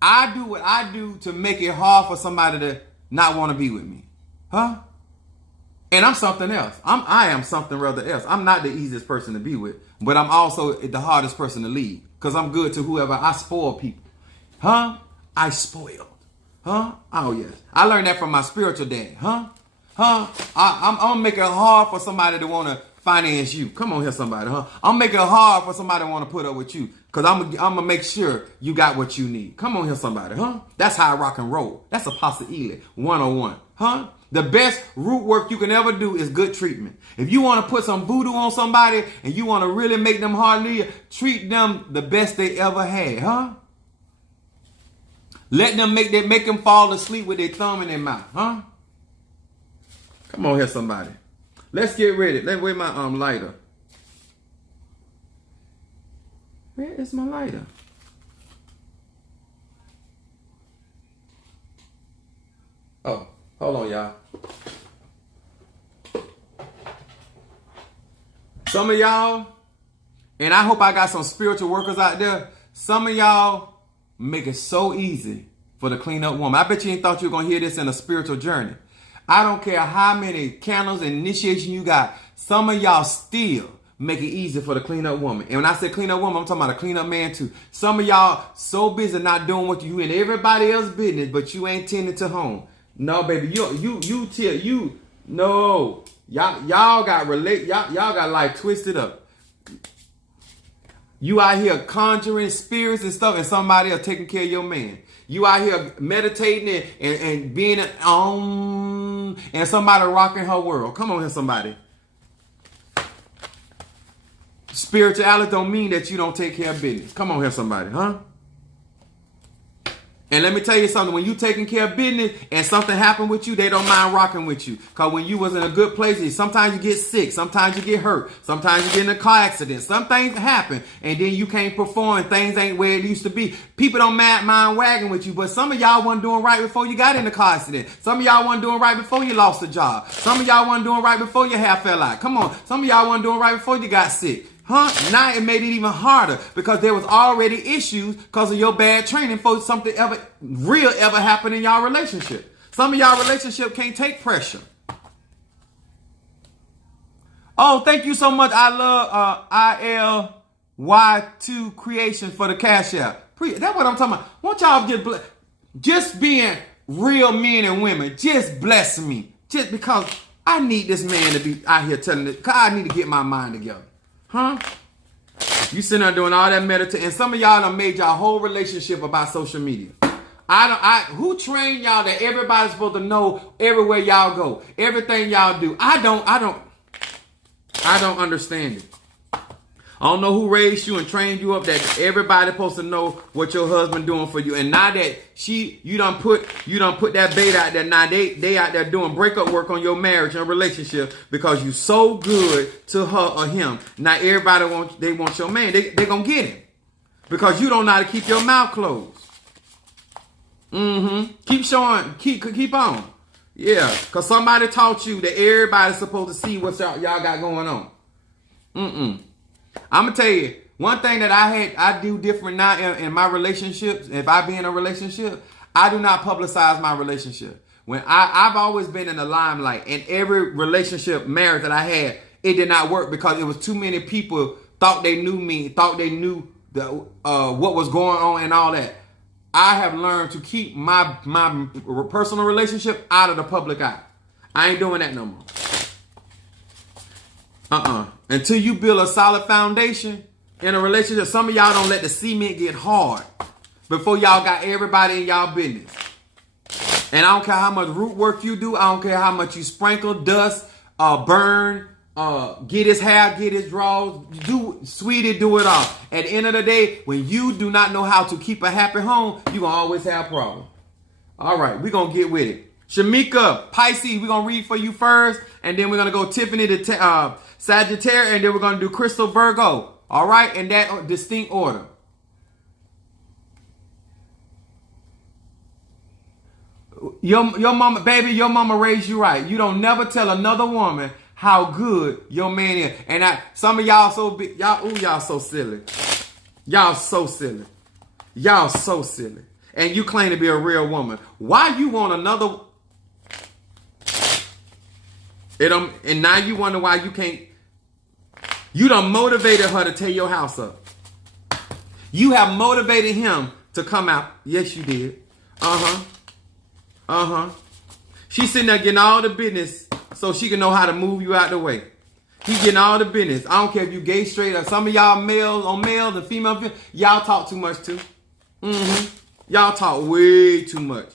I do what I do to make it hard for somebody to not want to be with me. Huh? And I'm something else. I am something rather else. I'm not the easiest person to be with, but I'm also the hardest person to lead because I'm good to whoever. I spoil people. Huh? I spoiled. Huh? Oh, yes. I learned that from my spiritual dad. Huh? Huh? I'm going to make it hard for somebody to want to finance you. Come on here, somebody, huh? I'm making it hard for somebody to want to put up with you because I'm going to make sure you got what you need. Come on here, somebody, huh? That's how I rock and roll. That's Apostle Ely 101, huh? The best root work you can ever do is good treatment. If you want to put some voodoo on somebody and you want to really make them hallelujah, treat them the best they ever had, huh? Let them make them fall asleep with their thumb in their mouth, huh? Come on here, somebody. Let's get ready. Let's wear my lighter. Where is my lighter? Oh, hold on, y'all. Some of y'all, and I hope I got some spiritual workers out there, some of y'all make it so easy for the clean up woman. I bet you ain't thought you were going to hear this in a spiritual journey. I don't care how many candles and initiation you got. Some of y'all still make it easy for the clean up woman. And when I say clean up woman, I'm talking about a clean up man too. Some of y'all so busy not doing what you in everybody else's business, but you ain't tending to home. No, baby, no. Y'all got life twisted up. You out here conjuring spirits and stuff, and somebody else taking care of your man. You out here meditating and being and somebody rocking her world. Come on here, somebody. Spirituality don't mean that you don't take care of business. Come on here, somebody, huh? And let me tell you something. When you taking care of business and something happened with you, they don't mind rocking with you. Because when you was in a good place, sometimes you get sick. Sometimes you get hurt. Sometimes you get in a car accident. Some things happen. And then you can't perform. Things ain't where it used to be. People don't mind wagging with you. But some of y'all wasn't doing right before you got in the car accident. Some of y'all wasn't doing right before you lost a job. Some of y'all wasn't doing right before your hair fell out. Come on. Some of y'all wasn't doing right before you got sick. Huh? Now it made it even harder because there was already issues because of your bad training for something real happened in y'all relationship. Some of y'all relationship can't take pressure. Oh, thank you so much. I love ILY2 creation for the Cash App. That's what I'm talking about. Won't y'all just being real men and women, just bless me. Just because I need this man to be out here telling it, because I need to get my mind together. Huh? You sitting there doing all that meditating, and some of y'all done made y'all whole relationship about social media. Who trained y'all that everybody's supposed to know everywhere y'all go, everything y'all do? I don't understand it. I don't know who raised you and trained you up that everybody's supposed to know what your husband doing for you. And now that you done put that bait out there, now they out there doing breakup work on your marriage and relationship because you so good to her or him. Now everybody want your man. They gonna get him because you don't know how to keep your mouth closed. Keep showing. Keep on. Yeah, because somebody taught you that everybody's supposed to see what y'all got going on. I'm going to tell you, one thing that I do different now in my relationships, if I be in a relationship, I do not publicize my relationship. When I've always been in the limelight, and every relationship, marriage that I had, it did not work because it was too many people thought they knew me, thought they knew what was going on and all that. I have learned to keep my personal relationship out of the public eye. I ain't doing that no more. Until you build a solid foundation in a relationship, some of y'all don't let the cement get hard before y'all got everybody in y'all business. And I don't care how much root work you do. I don't care how much you sprinkle, dust, burn, get his hair, get his draws. Do it all. At the end of the day, when you do not know how to keep a happy home, you're going to always have problems. All right, we're going to get with it. Shamika, Pisces, we're going to read for you first. And then we're going to go Tiffany to Sagittarius. And then we're going to do Crystal, Virgo. All right, in that distinct order. Your mama, baby, your mama raised you right. You don't never tell another woman how good your man is. And some of y'all so big, y'all so silly. Y'all so silly. Y'all so silly. And you claim to be a real woman. Why you want another? And now you wonder why you can't. You done motivated her to tear your house up. You have motivated him to come out. Yes, you did. She's sitting there getting all the business so she can know how to move you out the way. He's getting all the business. I don't care if you gay, straight, or some of y'all males and female, y'all talk too much too. Y'all talk way too much.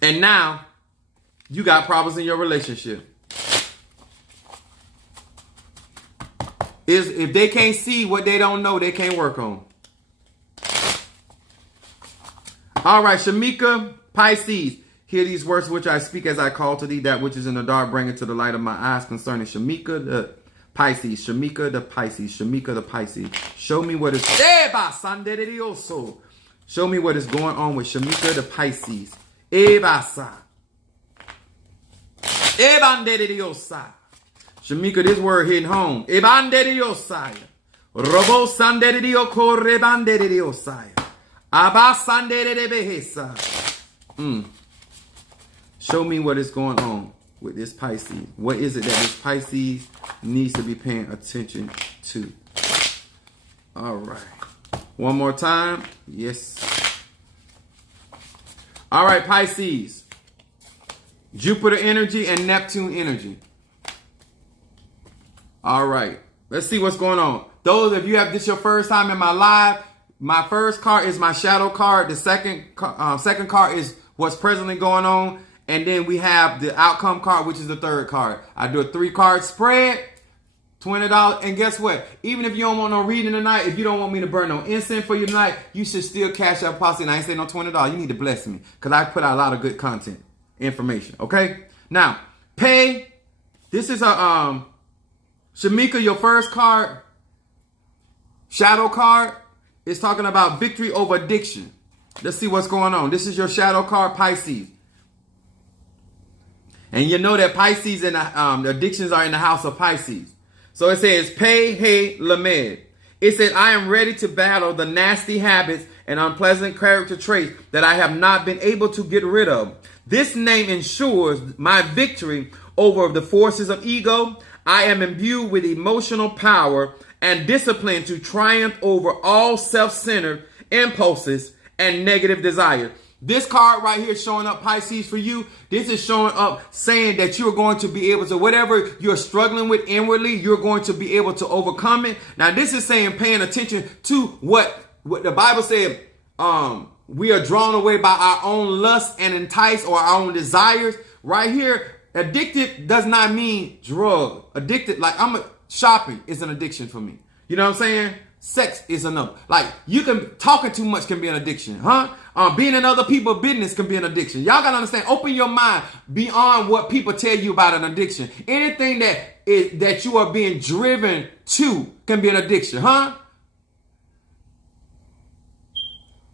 And now you got problems in your relationship. If they can't see what they don't know, they can't work on. All right, Shamika, Pisces. Hear these words which I speak as I call to thee, that which is in the dark, bring it to the light of my eyes concerning Shamika, the Pisces, Shamika the Pisces, Shamika the Pisces. Show me what is... Show me what is going on with Shamika the Pisces. Shamika, this word hitting home. Robo Sanderio Corre Banderio Abba Sandere. Show me what is going on with this Pisces. What is it that this Pisces needs to be paying attention to? All right. One more time. Yes. All right, Pisces. Jupiter energy and Neptune energy. All right. Let's see what's going on. Those of you have this your first time in my live, my first card is my shadow card. The second card is what's presently going on. And then we have the outcome card, which is the third card. I do a 3-card spread, $20. And guess what? Even if you don't want no reading tonight, if you don't want me to burn no incense for you tonight, you should still cash out Posse. And I ain't saying no $20. You need to bless me because I put out a lot of good content, information. Okay? Now, pay. This is a Shamika, your first card, shadow card, is talking about victory over addiction. Let's see what's going on. This is your shadow card, Pisces. And you know that Pisces and the addictions are in the house of Pisces. So it says, Pei He Lamed. It says, I am ready to battle the nasty habits and unpleasant character traits that I have not been able to get rid of. This name ensures my victory over the forces of ego. I am imbued with emotional power and discipline to triumph over all self-centered impulses and negative desires. This card right here showing up, Pisces, for you. This is showing up saying that you're going to be able to, whatever you're struggling with inwardly, you're going to be able to overcome it. Now, this is saying paying attention to what the Bible said. We are drawn away by our own lust and entice, or our own desires. Right here, addicted does not mean drug. Addicted, like shopping is an addiction for me. You know what I'm saying? Sex is another. Like, talking too much can be an addiction, huh? Being in other people's business can be an addiction. Y'all gotta understand, open your mind beyond what people tell you about an addiction. Anything that you are being driven to can be an addiction, huh?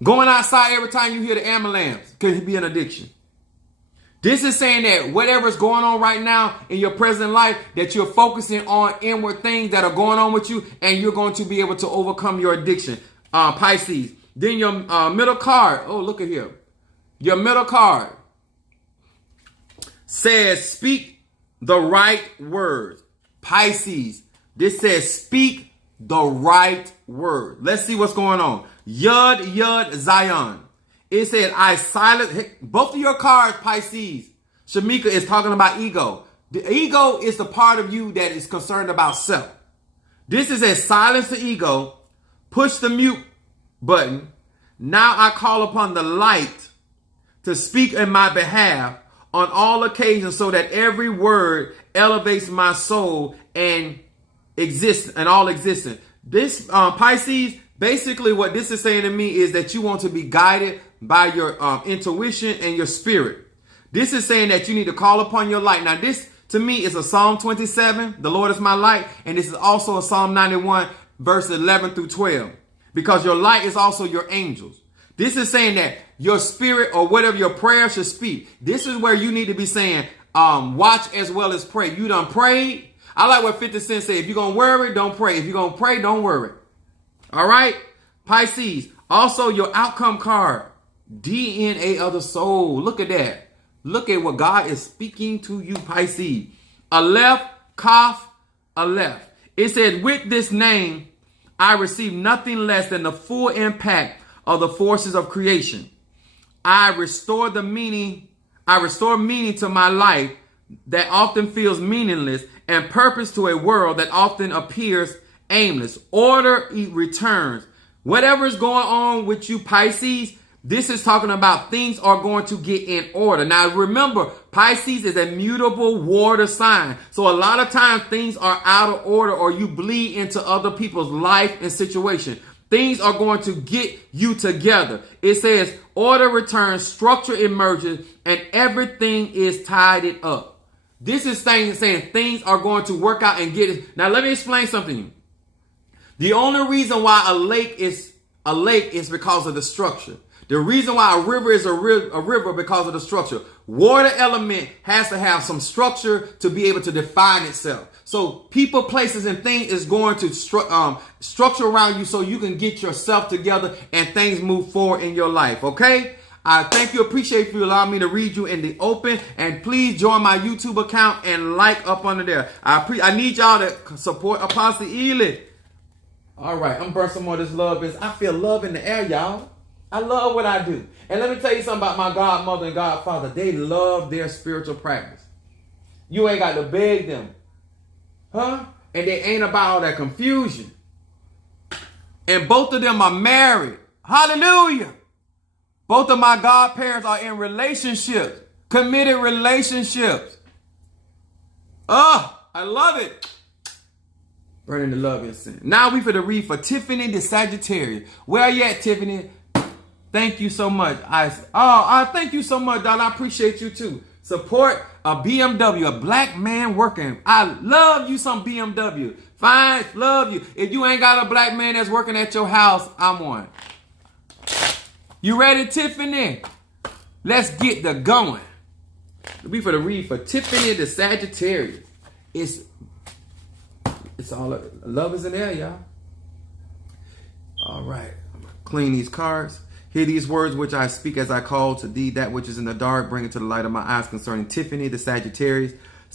Going outside every time you hear the ambulance could be an addiction. This is saying that whatever's going on right now in your present life, that you're focusing on inward things that are going on with you, and you're going to be able to overcome your addiction, Pisces. Then your middle card, oh, look at here. Your middle card says, speak the right words. Pisces, this says, speak the right word. Let's see what's going on. Yud Zion. It said, I silence both of your cards, Pisces. Shamika is talking about ego. The ego is the part of you that is concerned about self. This is a silence the ego, push the mute button. Now I call upon the light to speak in my behalf on all occasions so that every word elevates my soul and exists and all existence. This Pisces, basically what this is saying to me is that you want to be guided by your intuition and your spirit. This is saying that you need to call upon your light. Now this to me is a Psalm 27, the Lord is my light. And this is also a Psalm 91, verse 11 through 12. Because your light is also your angels. This is saying that your spirit or whatever your prayer should speak. This is where you need to be saying, watch as well as pray. You done prayed. I like what 50 Cent said. If you're going to worry, don't pray. If you're going to pray, don't worry. All right. Pisces. Also your outcome card. DNA of the soul. Look at that. Look at what God is speaking to you, Pisces. Aleph, Kaf, Aleph. It said, with this name, I receive nothing less than the full impact of the forces of creation. I restore meaning to my life that often feels meaningless, and purpose to a world that often appears aimless. Order returns. Whatever is going on with you, Pisces, this is talking about things are going to get in order. Now, remember, Pisces is a mutable water sign. So a lot of times things are out of order, or you bleed into other people's life and situation. Things are going to get you together. It says order returns, structure emerges, and everything is tidied up. This is saying things are going to work out and get it. Now, let me explain something. The only reason why a lake is because of the structure. The reason why a river is a river because of the structure. Water element has to have some structure to be able to define itself. So people, places, and things is going to structure around you so you can get yourself together and things move forward in your life. Okay? I thank you, appreciate you allowing me to read you in the open, and please join my YouTube account and like up under there. I need y'all to support Apostle Ely. All right, I'm burning some more of this love. I feel love in the air, y'all. I love what I do. And let me tell you something about my godmother and godfather. They love their spiritual practice. You ain't got to beg them. Huh? And they ain't about all that confusion. And both of them are married. Hallelujah. Both of my godparents are in relationships. Committed relationships. Oh, I love it. Burning the love incense. Now we finna read for Tiffany the Sagittarius. Where are you at, Tiffany? Thank you so much. Thank you so much, darling. I appreciate you too. Support a BMW, a black man working. I love you some BMW. Fine, love you. If you ain't got a black man that's working at your house, I'm one. You ready, Tiffany? Let's get the going. We for the read for Tiffany the Sagittarius. It's all love is in there, y'all. All right. I'm gonna clean these cards. Hear these words which I speak as I call to thee that which is in the dark, bring it to the light of my eyes concerning Tiffany the Sagittarius.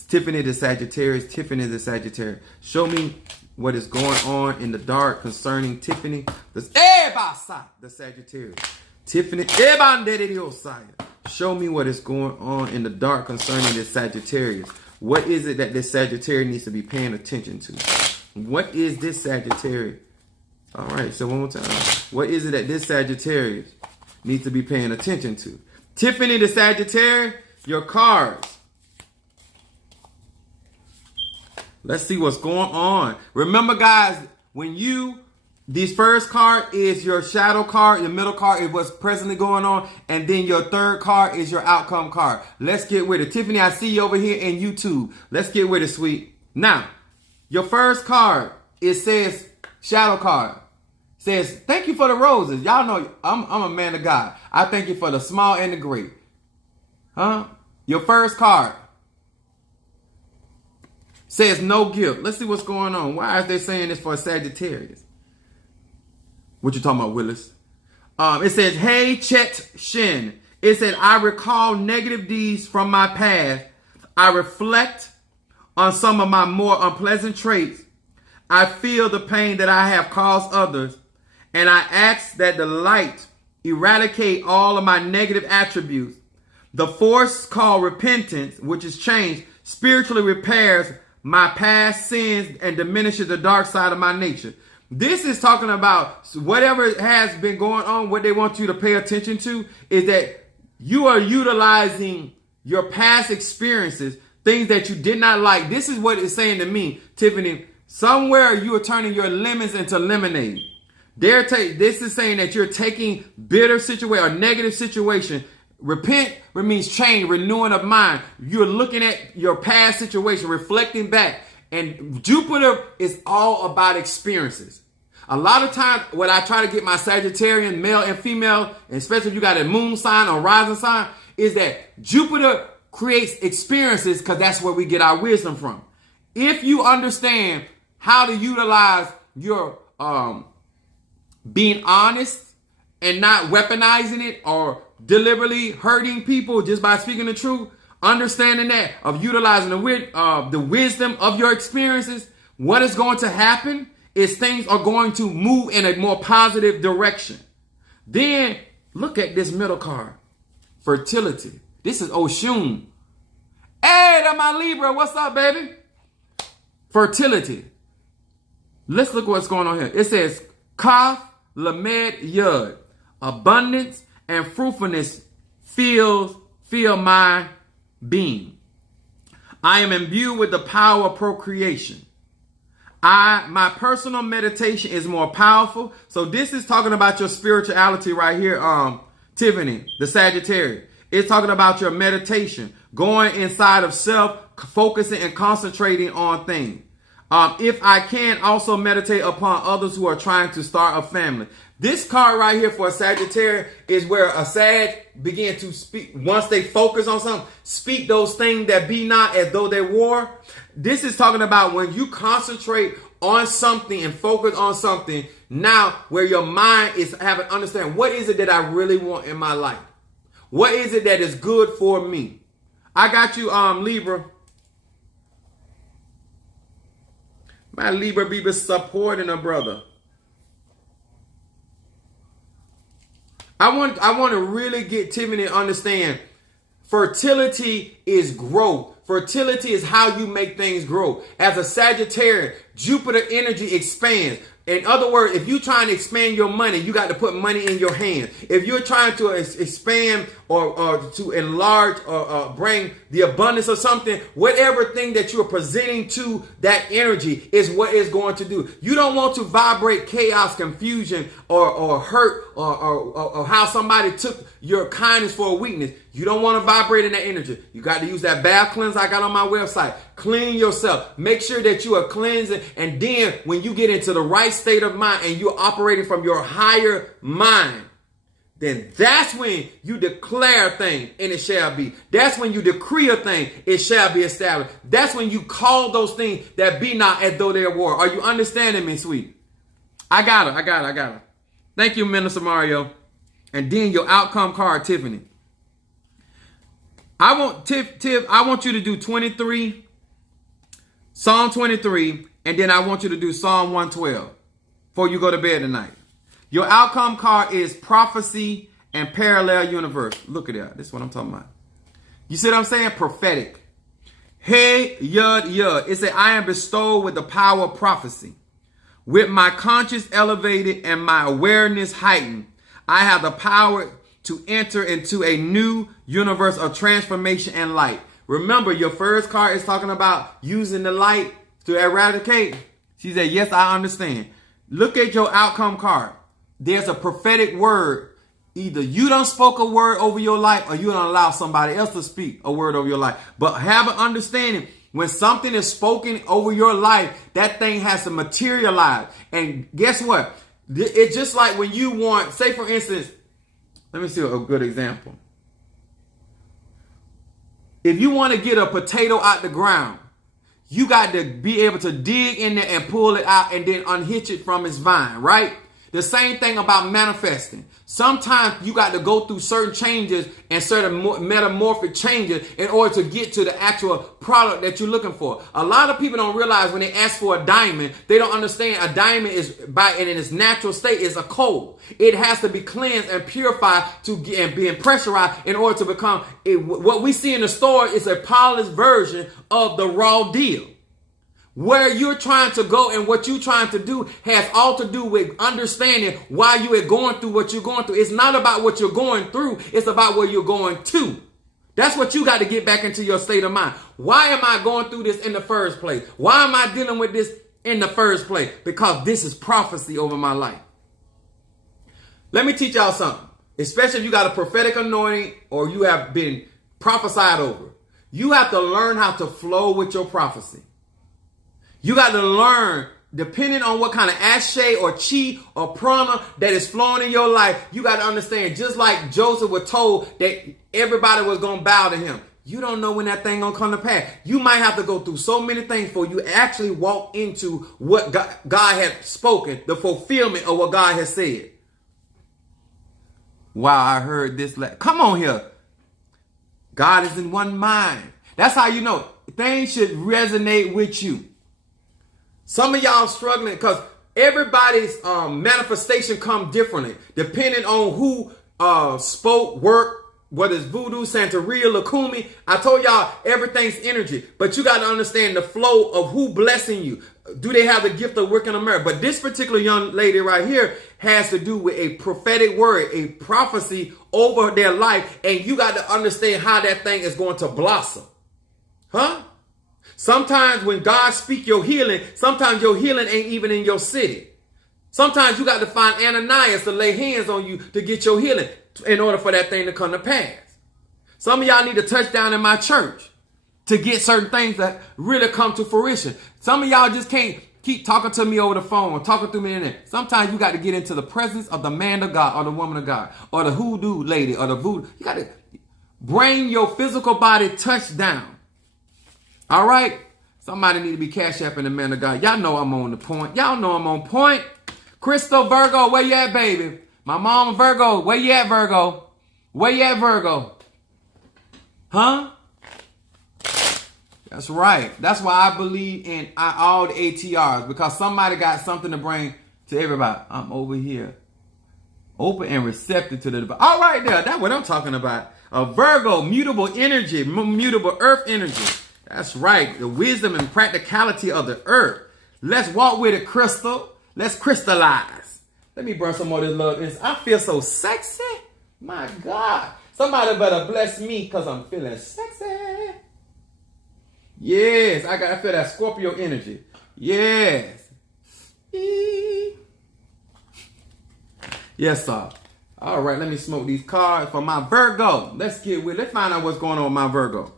Tiffany the Sagittarius, Tiffany the Sagittarius. Show me what is going on in the dark concerning Tiffany the Sagittarius. Tiffany, show me what is going on in the dark concerning this Sagittarius. What is it that this Sagittarius needs to be paying attention to? What is this Sagittarius? All right, so one more time. What is it that this Sagittarius needs to be paying attention to? Tiffany the Sagittarius, your cards. Let's see what's going on. Remember, guys, this first card is your shadow card. Your middle card is what's presently going on. And then your third card is your outcome card. Let's get with it. Tiffany, I see you over here in YouTube. Let's get with it, sweet. Now, your first card, it says shadow card. Says, thank you for the roses. Y'all know I'm a man of God. I thank you for the small and the great. Huh? Your first card says no guilt. Let's see what's going on. Why is they saying this for a Sagittarius? What you talking about, Willis? It says, hey, Chet Shin. It said, I recall negative deeds from my past. I reflect on some of my more unpleasant traits. I feel the pain that I have caused others. And I ask that the light eradicate all of my negative attributes. The force called repentance, which is change, spiritually repairs my past sins and diminishes the dark side of my nature. This is talking about whatever has been going on. What they want you to pay attention to is that you are utilizing your past experiences, things that you did not like. This is what it's saying to me, Tiffany. Somewhere you are turning your lemons into lemonade. This is saying that you're taking bitter situation or negative situation. Repent means change, renewing of mind. You're looking at your past situation, reflecting back. And Jupiter is all about experiences. A lot of times, what I try to get my Sagittarian, male and female, and especially if you got a moon sign or rising sign, is that Jupiter creates experiences because that's where we get our wisdom from. If you understand how to utilize your being honest and not weaponizing it or deliberately hurting people just by speaking the truth, understanding that of utilizing the wisdom of your experiences, what is going to happen is things are going to move in a more positive direction. Then look at this middle card, fertility. This is Oshun. Hey, that's my Libra. What's up, baby? Fertility. Let's look what's going on here. It says Kaf Lamed Yud. Abundance and fruitfulness fill my being. I am imbued with the power of procreation. My personal meditation is more powerful. So this is talking about your spirituality right here, Tiffany, the Sagittarius. It's talking about your meditation, going inside of self, focusing and concentrating on things. If I can, also meditate upon others who are trying to start a family. This card right here for a Sagittarius is where a Sag begin to speak. Once they focus on something, speak those things that be not as though they were. This is talking about when you concentrate on something and focus on something, now where your mind is having understand, what is it that I really want in my life? What is it that is good for me? I got you, Libra. My Libra be supporting a brother. I want to really get Tiffany to understand fertility is growth. Fertility is how you make things grow. As a Sagittarius, Jupiter energy expands. In other words, if you're trying to expand your money, you got to put money in your hands. If you're trying to expand or to enlarge or bring the abundance of something, whatever thing that you're presenting to that energy is what it's going to do. You don't want to vibrate chaos, confusion, or hurt, or how somebody took your kindness for a weakness. You don't want to vibrate in that energy. You got to use that bath cleanse I got on my website. Clean yourself. Make sure that you are cleansing. And then when you get into the right state of mind and you're operating from your higher mind, then that's when you declare a thing and it shall be. That's when you decree a thing, it shall be established. That's when you call those things that be not as though they were. Are you understanding me, sweet? I got her. Thank you, Minister Mario. And then your outcome card, Tiffany. I want I want you to do 23, Psalm 23, and then I want you to do Psalm 112 before you go to bed tonight. Your outcome card is prophecy and parallel universe. Look at that. This is what I'm talking about. You see what I'm saying? Prophetic. Hey, yud, yud. It said, I am bestowed with the power of prophecy. With my conscience elevated and my awareness heightened, I have the power to enter into a new universe of transformation and light. Remember, your first card is talking about using the light to eradicate. She said, yes, I understand. Look at your outcome card. There's a prophetic word. Either you done spoke a word over your life or you done allow somebody else to speak a word over your life. But have an understanding, when something is spoken over your life, that thing has to materialize. And guess what? It's just like when you want, say for instance, let me see a good example. If you want to get a potato out the ground, you got to be able to dig in there and pull it out and then unhitch it from its vine, right? The same thing about manifesting. Sometimes you got to go through certain changes and certain metamorphic changes in order to get to the actual product that you're looking for. A lot of people don't realize when they ask for a diamond, they don't understand a diamond is in its natural state is a coal. It has to be cleansed and purified and being pressurized in order to become what we see in the store is a polished version of the raw deal. Where you're trying to go and what you're trying to do has all to do with understanding why you are going through what you're going through. It's not about what you're going through. It's about where you're going to. That's what you got to get back into your state of mind. Why am I going through this in the first place? Why am I dealing with this in the first place? Because this is prophecy over my life. Let me teach y'all something. Especially if you got a prophetic anointing or you have been prophesied over. You have to learn how to flow with your prophecy. You got to learn, depending on what kind of ashe or chi or prana that is flowing in your life, you got to understand, just like Joseph was told that everybody was going to bow to him. You don't know when that thing going to come to pass. You might have to go through so many things before you actually walk into what God had spoken, the fulfillment of what God has said. Wow, I heard this. Come on here. God is in one mind. That's how you know things should resonate with you. Some of y'all struggling because everybody's manifestation come differently depending on who spoke, work, whether it's voodoo, Santeria, Lakumi. I told y'all everything's energy, but you got to understand the flow of who blessing you. Do they have the gift of working on merit? But this particular young lady right here has to do with a prophetic word, a prophecy over their life, and you got to understand how that thing is going to blossom. Huh? Sometimes when God speaks your healing, sometimes your healing ain't even in your city. Sometimes you got to find Ananias to lay hands on you to get your healing in order for that thing to come to pass. Some of y'all need to touch down in my church. to get certain things that really come to fruition. Some of y'all just can't keep talking to me over the phone or talking through me in there. Sometimes you got to get into the presence of the man of God or the woman of God or the hoodoo lady or the voodoo. You got to bring your physical body touchdown. All right? Somebody need to be cash apping the man of God. Y'all know I'm on the point. Y'all know I'm on point. Crystal Virgo, where you at, baby? My mama Virgo, where you at, Virgo? Where you at, Virgo? Huh? That's right. That's why I believe in all the ATRs, because somebody got something to bring to everybody. I'm over here, open and receptive to the divine. All right, there. That's what I'm talking about. A Virgo, mutable energy, mutable earth energy. That's right. The wisdom and practicality of the earth. Let's walk with it, Crystal. Let's crystallize. Let me burn some more of this love. I feel so sexy. My God. Somebody better bless me because I'm feeling sexy. Yes, I feel that Scorpio energy. Yes. Yes, sir. All right, let me smoke these cards for my Virgo. Let's find out what's going on with my Virgo.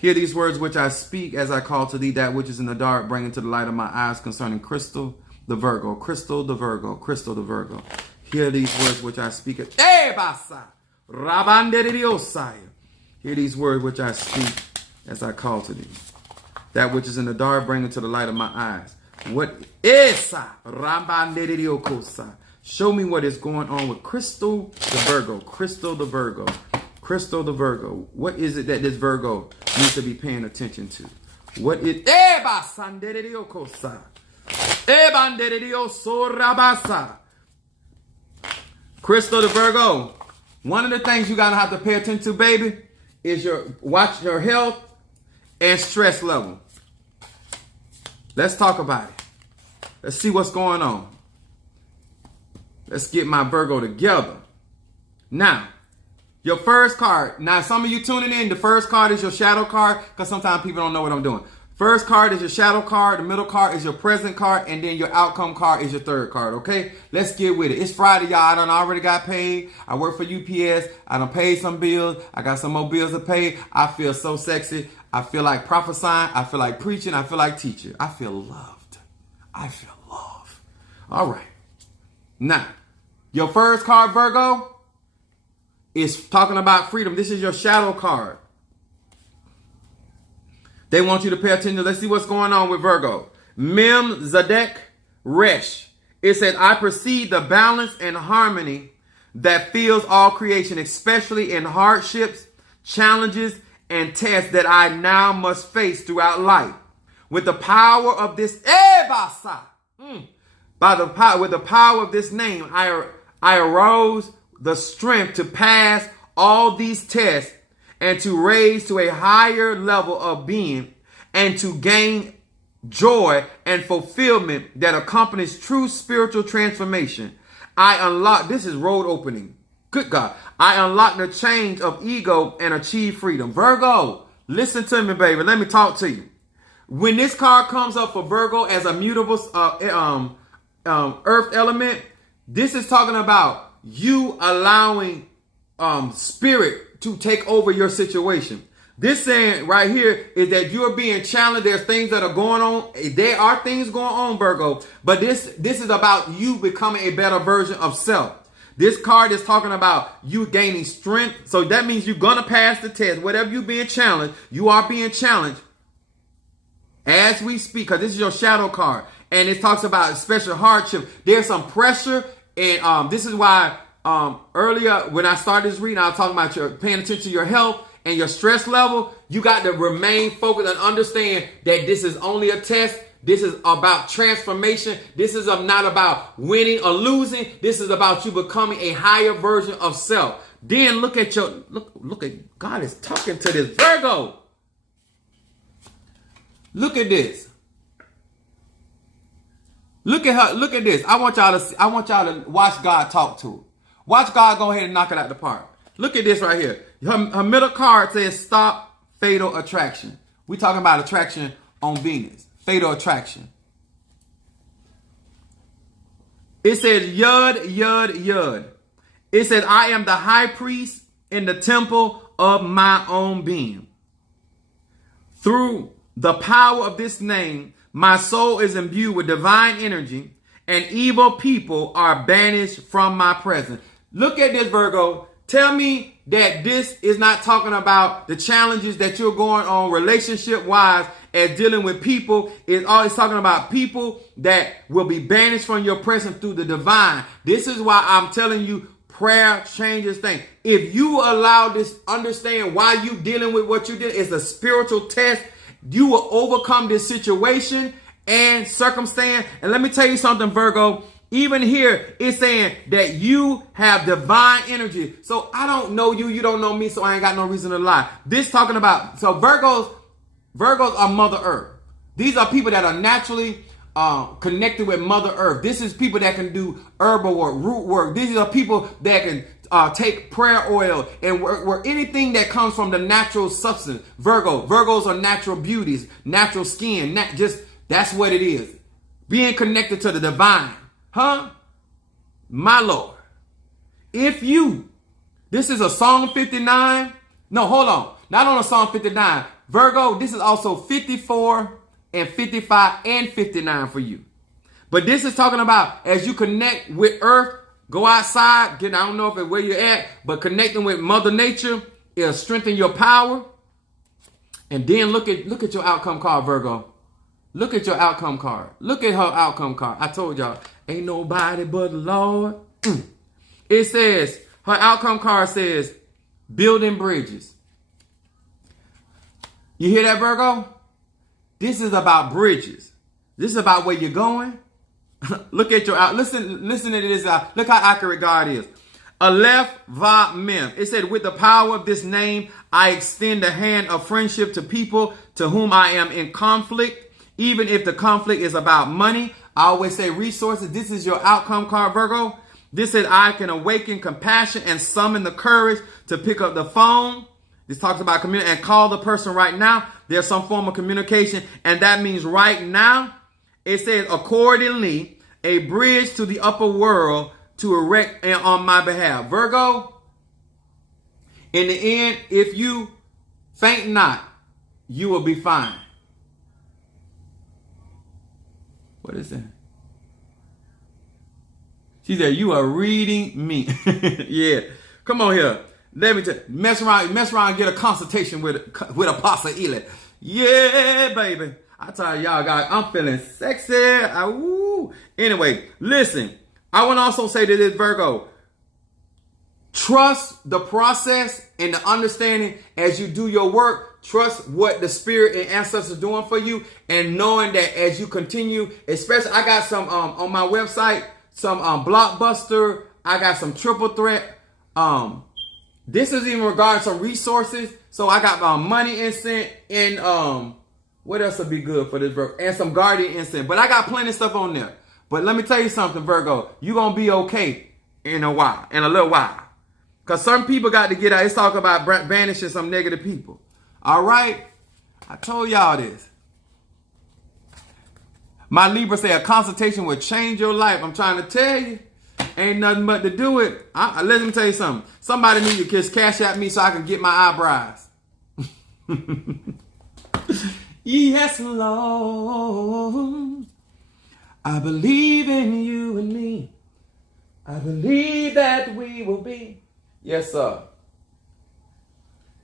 Hear these words which I speak as I call to thee that which is in the dark, bring into the light of my eyes concerning Crystal the Virgo. Crystal the Virgo. Crystal the Virgo. Hear these words which I speak. Hear these words which I speak as I call to thee. That which is in the dark, bring into the light of my eyes. What is show me what is going on with Crystal the Virgo. Crystal the Virgo. Crystal the Virgo. What is it that this Virgo needs to be paying attention to? What is Crystal the Virgo? One of the things you gotta have to pay attention to, baby, is watch your health and stress level. Let's talk about it. Let's see what's going on. Let's get my Virgo together. Now, your first card. Now, some of you tuning in, the first card is your shadow card, because sometimes people don't know what I'm doing. First card is your shadow card. The middle card is your present card. And then your outcome card is your third card, okay? Let's get with it. It's Friday, y'all. I done already got paid. I work for UPS. I done paid some bills. I got some more bills to pay. I feel so sexy. I feel like prophesying. I feel like preaching. I feel like teaching. I feel loved. I feel love. All right. Now, your first card, Virgo, is talking about freedom. This is your shadow card. They want you to pay attention. Let's see what's going on with Virgo. Mem Zadek Resh. It says, I perceive the balance and harmony that fills all creation, especially in hardships, challenges, and tests that I now must face throughout life. With the power of this, with the power of this name, I arose the strength to pass all these tests and to raise to a higher level of being and to gain joy and fulfillment that accompanies true spiritual transformation. I unlock, this is road opening. Good God. I unlock the chains of ego and achieve freedom. Virgo, listen to me, baby. Let me talk to you. When this card comes up for Virgo as a mutable earth element, this is talking about you allowing spirit to take over your situation. This saying right here is that you're being challenged. There's things that are going on. There are things going on, Virgo, but this is about you becoming a better version of self. This card is talking about you gaining strength. So that means you're going to pass the test. Whatever you're being challenged, you are being challenged as we speak, because this is your shadow card. And it talks about special hardship. There's some pressure. And this is why earlier when I started this reading, I was talking about your paying attention to your health and your stress level. You got to remain focused and understand that this is only a test. This is about transformation. This is not about winning or losing. This is about you becoming a higher version of self. Then look at God is talking to this Virgo. Look at this. Look at her. Look at this. I want y'all to watch God talk to her. Watch God go ahead and knock it out the park. Look at this right here. Her middle card says stop fatal attraction. We're talking about attraction on Venus. Fatal attraction. It says Yud, Yud, Yud. It says I am the high priest in the temple of my own being. Through the power of this name, my soul is imbued with divine energy, and evil people are banished from my presence. Look at this, Virgo. Tell me that this is not talking about the challenges that you're going on relationship-wise as dealing with people. It's always talking about people that will be banished from your presence through the divine. This is why I'm telling you, prayer changes things. If you allow this, understand why you dealing with what you did. It's a spiritual test. You will overcome this situation and circumstance. And let me tell you something, Virgo. Even here, it's saying that you have divine energy. So I don't know you. You don't know me. So I ain't got no reason to lie. This talking about, so Virgos are Mother Earth. These are people that are naturally connected with Mother Earth. This is people that can do herbal work, root work. These are people that can take prayer oil and work anything that comes from the natural substance. Virgos are natural beauties, natural skin. That's what it is. Being connected to the divine. Huh? My Lord. This is a Psalm 59. No, hold on. Not on a Psalm 59. Virgo, this is also 54 and 55 and 59 for you. But this is talking about as you connect with earth, go outside. I don't know if it's where you're at, but connecting with Mother Nature, it'll strengthen your power. And then look at your outcome card, Virgo. Look at your outcome card. Look at her outcome card. I told y'all, ain't nobody but the Lord. It says, her outcome card says, building bridges. You hear that, Virgo? This is about bridges. This is about where you're going. Look at your out. Listen to this. Look how accurate God is. Aleph Va Mem. It said, with the power of this name, I extend the hand of friendship to people to whom I am in conflict. Even if the conflict is about money, I always say resources. This is your outcome card, Virgo. This said, I can awaken compassion and summon the courage to pick up the phone. This talks about communication and call the person right now. There's some form of communication, and that means right now. It says, accordingly, a bridge to the upper world to erect on my behalf. Virgo, in the end, if you faint not, you will be fine. What is that? She said, you are reading me. Yeah. Come on here. Let me tell you. Mess around and get a consultation with Apostle Ely. Yeah, baby. I tell y'all guys, I'm feeling sexy. Anyway, listen. I want to also say to this, Virgo, trust the process and the understanding as you do your work. Trust what the spirit and ancestors are doing for you, and knowing that as you continue, especially I got some on my website, some Blockbuster. I got some Triple Threat. This is even regarding some resources. So I got my money incense and what else would be good for this, Virgo? And some Guardian incense. But I got plenty of stuff on there. But let me tell you something, Virgo. You're gonna be okay in a little while. Because some people got to get out. It's talking about banishing some negative people. All right? I told y'all this. My Libra say a consultation will change your life. I'm trying to tell you. Ain't nothing but to do it. Let me tell you something. Somebody need to just cash at me so I can get my eyebrows. Yes, Lord. I believe in you and me. I believe that we will be. Yes, sir.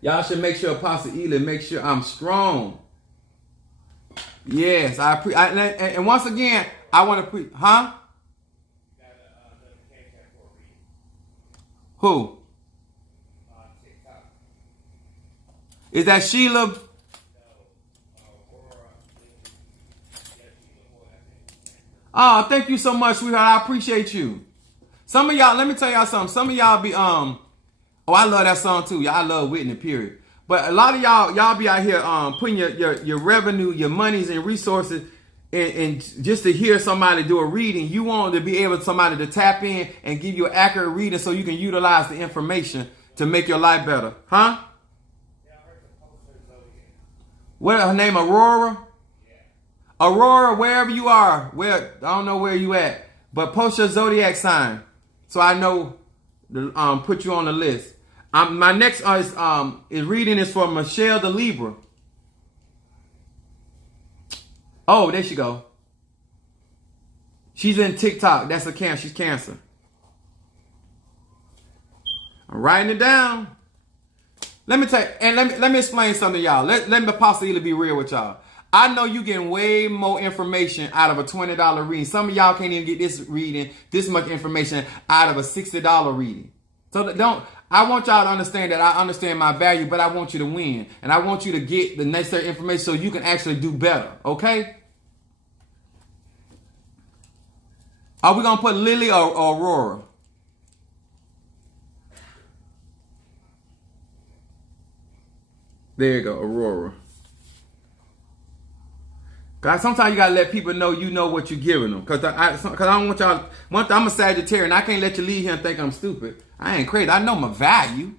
Y'all should make sure Apostle Ely make sure I'm strong. Yes, and once again, I want to huh? Who? Is that Sheila? Oh, thank you so much, sweetheart. I appreciate you. Some of y'all, let me tell y'all something. Some of y'all be oh, I love that song too. Y'all love Whitney, period. But a lot of y'all be out here putting your revenue, your monies and resources and just to hear somebody do a reading. You want to be able somebody to tap in and give you an accurate reading so you can utilize the information to make your life better. Huh? What her name, Aurora? Yeah. Aurora, wherever you are, I don't know where you at, but post your zodiac sign so I know to put you on the list. My next reading is for Michelle the Libra. Oh, there she go. She's in TikTok. That's a Cancer. She's Cancer. I'm writing it down. Let me tell you, and let me explain something to y'all. Let me possibly be real with y'all. I know you getting way more information out of a $20 reading. Some of y'all can't even get this much information out of a $60 reading. So I want y'all to understand that I understand my value, but I want you to win. And I want you to get the necessary information so you can actually do better. Okay? Are we going to put Lily or Aurora? There you go, Aurora. Cause sometimes you gotta let people know you know what you're giving them. Cause I don't want y'all. I'm a Sagittarius, and I can't let you leave here and think I'm stupid. I ain't crazy. I know my value,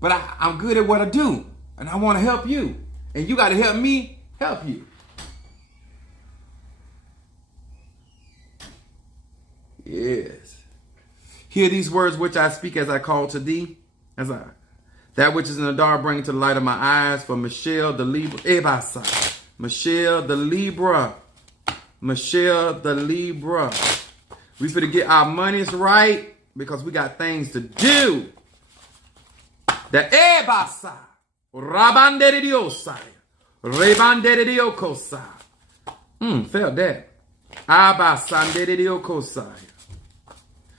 but I'm good at what I do, and I want to help you, and you got to help me help you. Yes. Hear these words which I speak as I call to thee, that which is in the dark bring to the light of my eyes. For Michelle the Libra, Michelle the Libra. Michelle the Libra. We finna get our monies right because we got things to do. The Ebasa. Rabandere diosai. Rebandere diokosai. Felt that. Abasandere diokosai.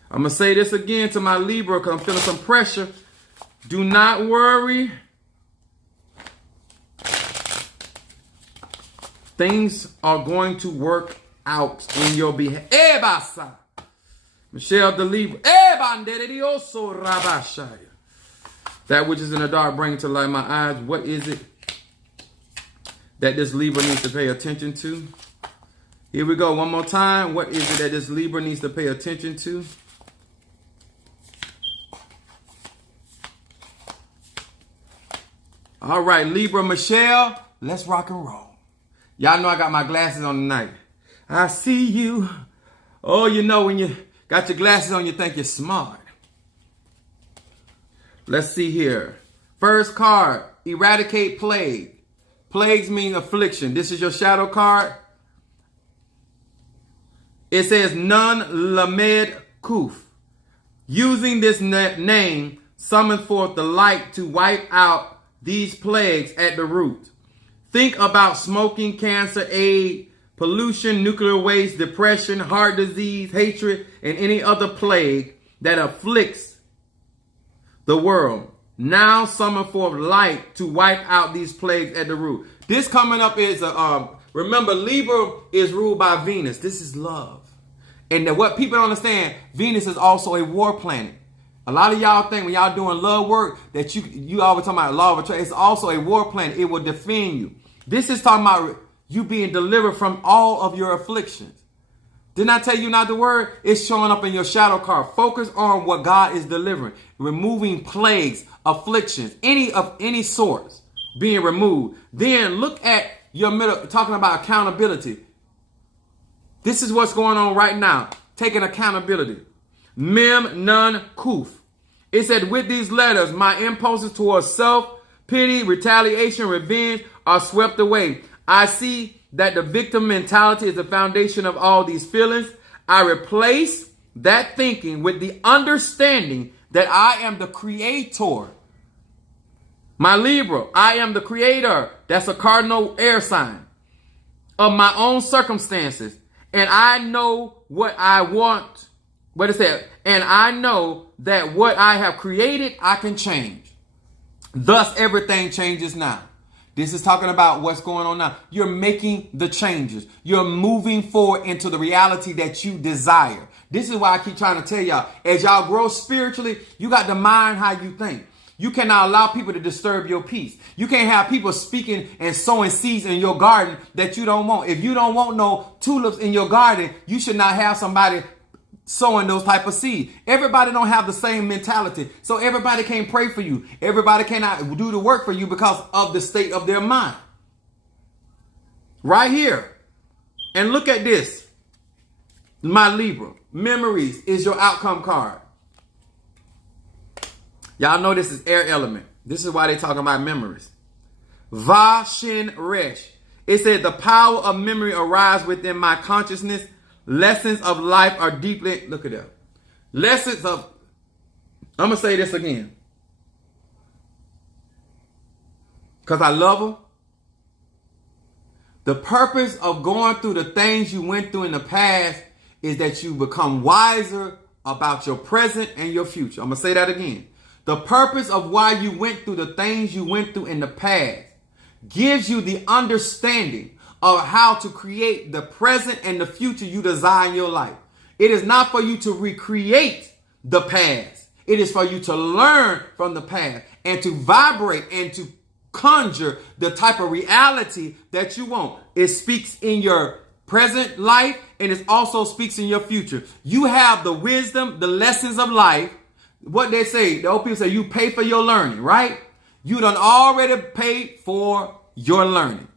I'm gonna say this again to my Libra because I'm feeling some pressure. Do not worry. Things are going to work out in your behalf. Ebasa. Michelle the Libra. Ebanderidioso rabashaya. That which is in the dark bring to light my eyes. What is it that this Libra needs to pay attention to? Here we go. One more time. What is it that this Libra needs to pay attention to? All right, Libra, Michelle, let's rock and roll. Y'all know I got my glasses on tonight. I see you. Oh, you know when you got your glasses on, you think you're smart. Let's see here. First card, eradicate plague. Plagues mean affliction. This is your shadow card. It says Nun Lamed Kuf. Using this name, summon forth the light to wipe out these plagues at the root. Think about smoking, cancer, AIDS, pollution, nuclear waste, depression, heart disease, hatred, and any other plague that afflicts the world. Now summon forth light to wipe out these plagues at the root. This coming up is, remember, Libra is ruled by Venus. This is love. And what people don't understand, Venus is also a war planet. A lot of y'all think when y'all doing love work that you always talking about law of attraction. It's also a war planet. It will defend you. This is talking about you being delivered from all of your afflictions. Didn't I tell you not the word? It's showing up in your shadow card. Focus on what God is delivering. Removing plagues, afflictions, any sorts being removed. Then look at your middle, talking about accountability. This is what's going on right now. Taking accountability. Mem Nun Kuf. It said, with these letters, my impulses towards self-pity, retaliation, revenge are swept away. I see that the victim mentality is the foundation of all these feelings. I replace that thinking with the understanding that I am the creator. My Libra, I am the creator. That's a cardinal air sign of my own circumstances. And I know what I want. What it said, and I know that what I have created, I can change. Thus, everything changes now. This is talking about what's going on now. You're making the changes. You're moving forward into the reality that you desire. This is why I keep trying to tell y'all, as y'all grow spiritually, you got to mind how you think. You cannot allow people to disturb your peace. You can't have people speaking and sowing seeds in your garden that you don't want. If you don't want no tulips in your garden, you should not have somebody sowing those type of seeds. Everybody don't have the same mentality. So everybody can't pray for you. Everybody cannot do the work for you because of the state of their mind. Right here. And look at this. My Libra. Memories is your outcome card. Y'all know this is air element. This is why they talking about memories. Va Shin Resh. It said, the power of memory arrives within my consciousness. Lessons of life are deeply, look at that. Lessons of, I'm going to say this again. Because I love her. The purpose of going through the things you went through in the past is that you become wiser about your present and your future. I'm going to say that again. The purpose of why you went through the things you went through in the past gives you the understanding of how to create the present and the future you desire in your life. It is not for you to recreate the past. It is for you to learn from the past and to vibrate and to conjure the type of reality that you want. It speaks in your present life and it also speaks in your future. You have the wisdom, the lessons of life. What they say, the old people say, you pay for your learning, right? You done already paid for your learning.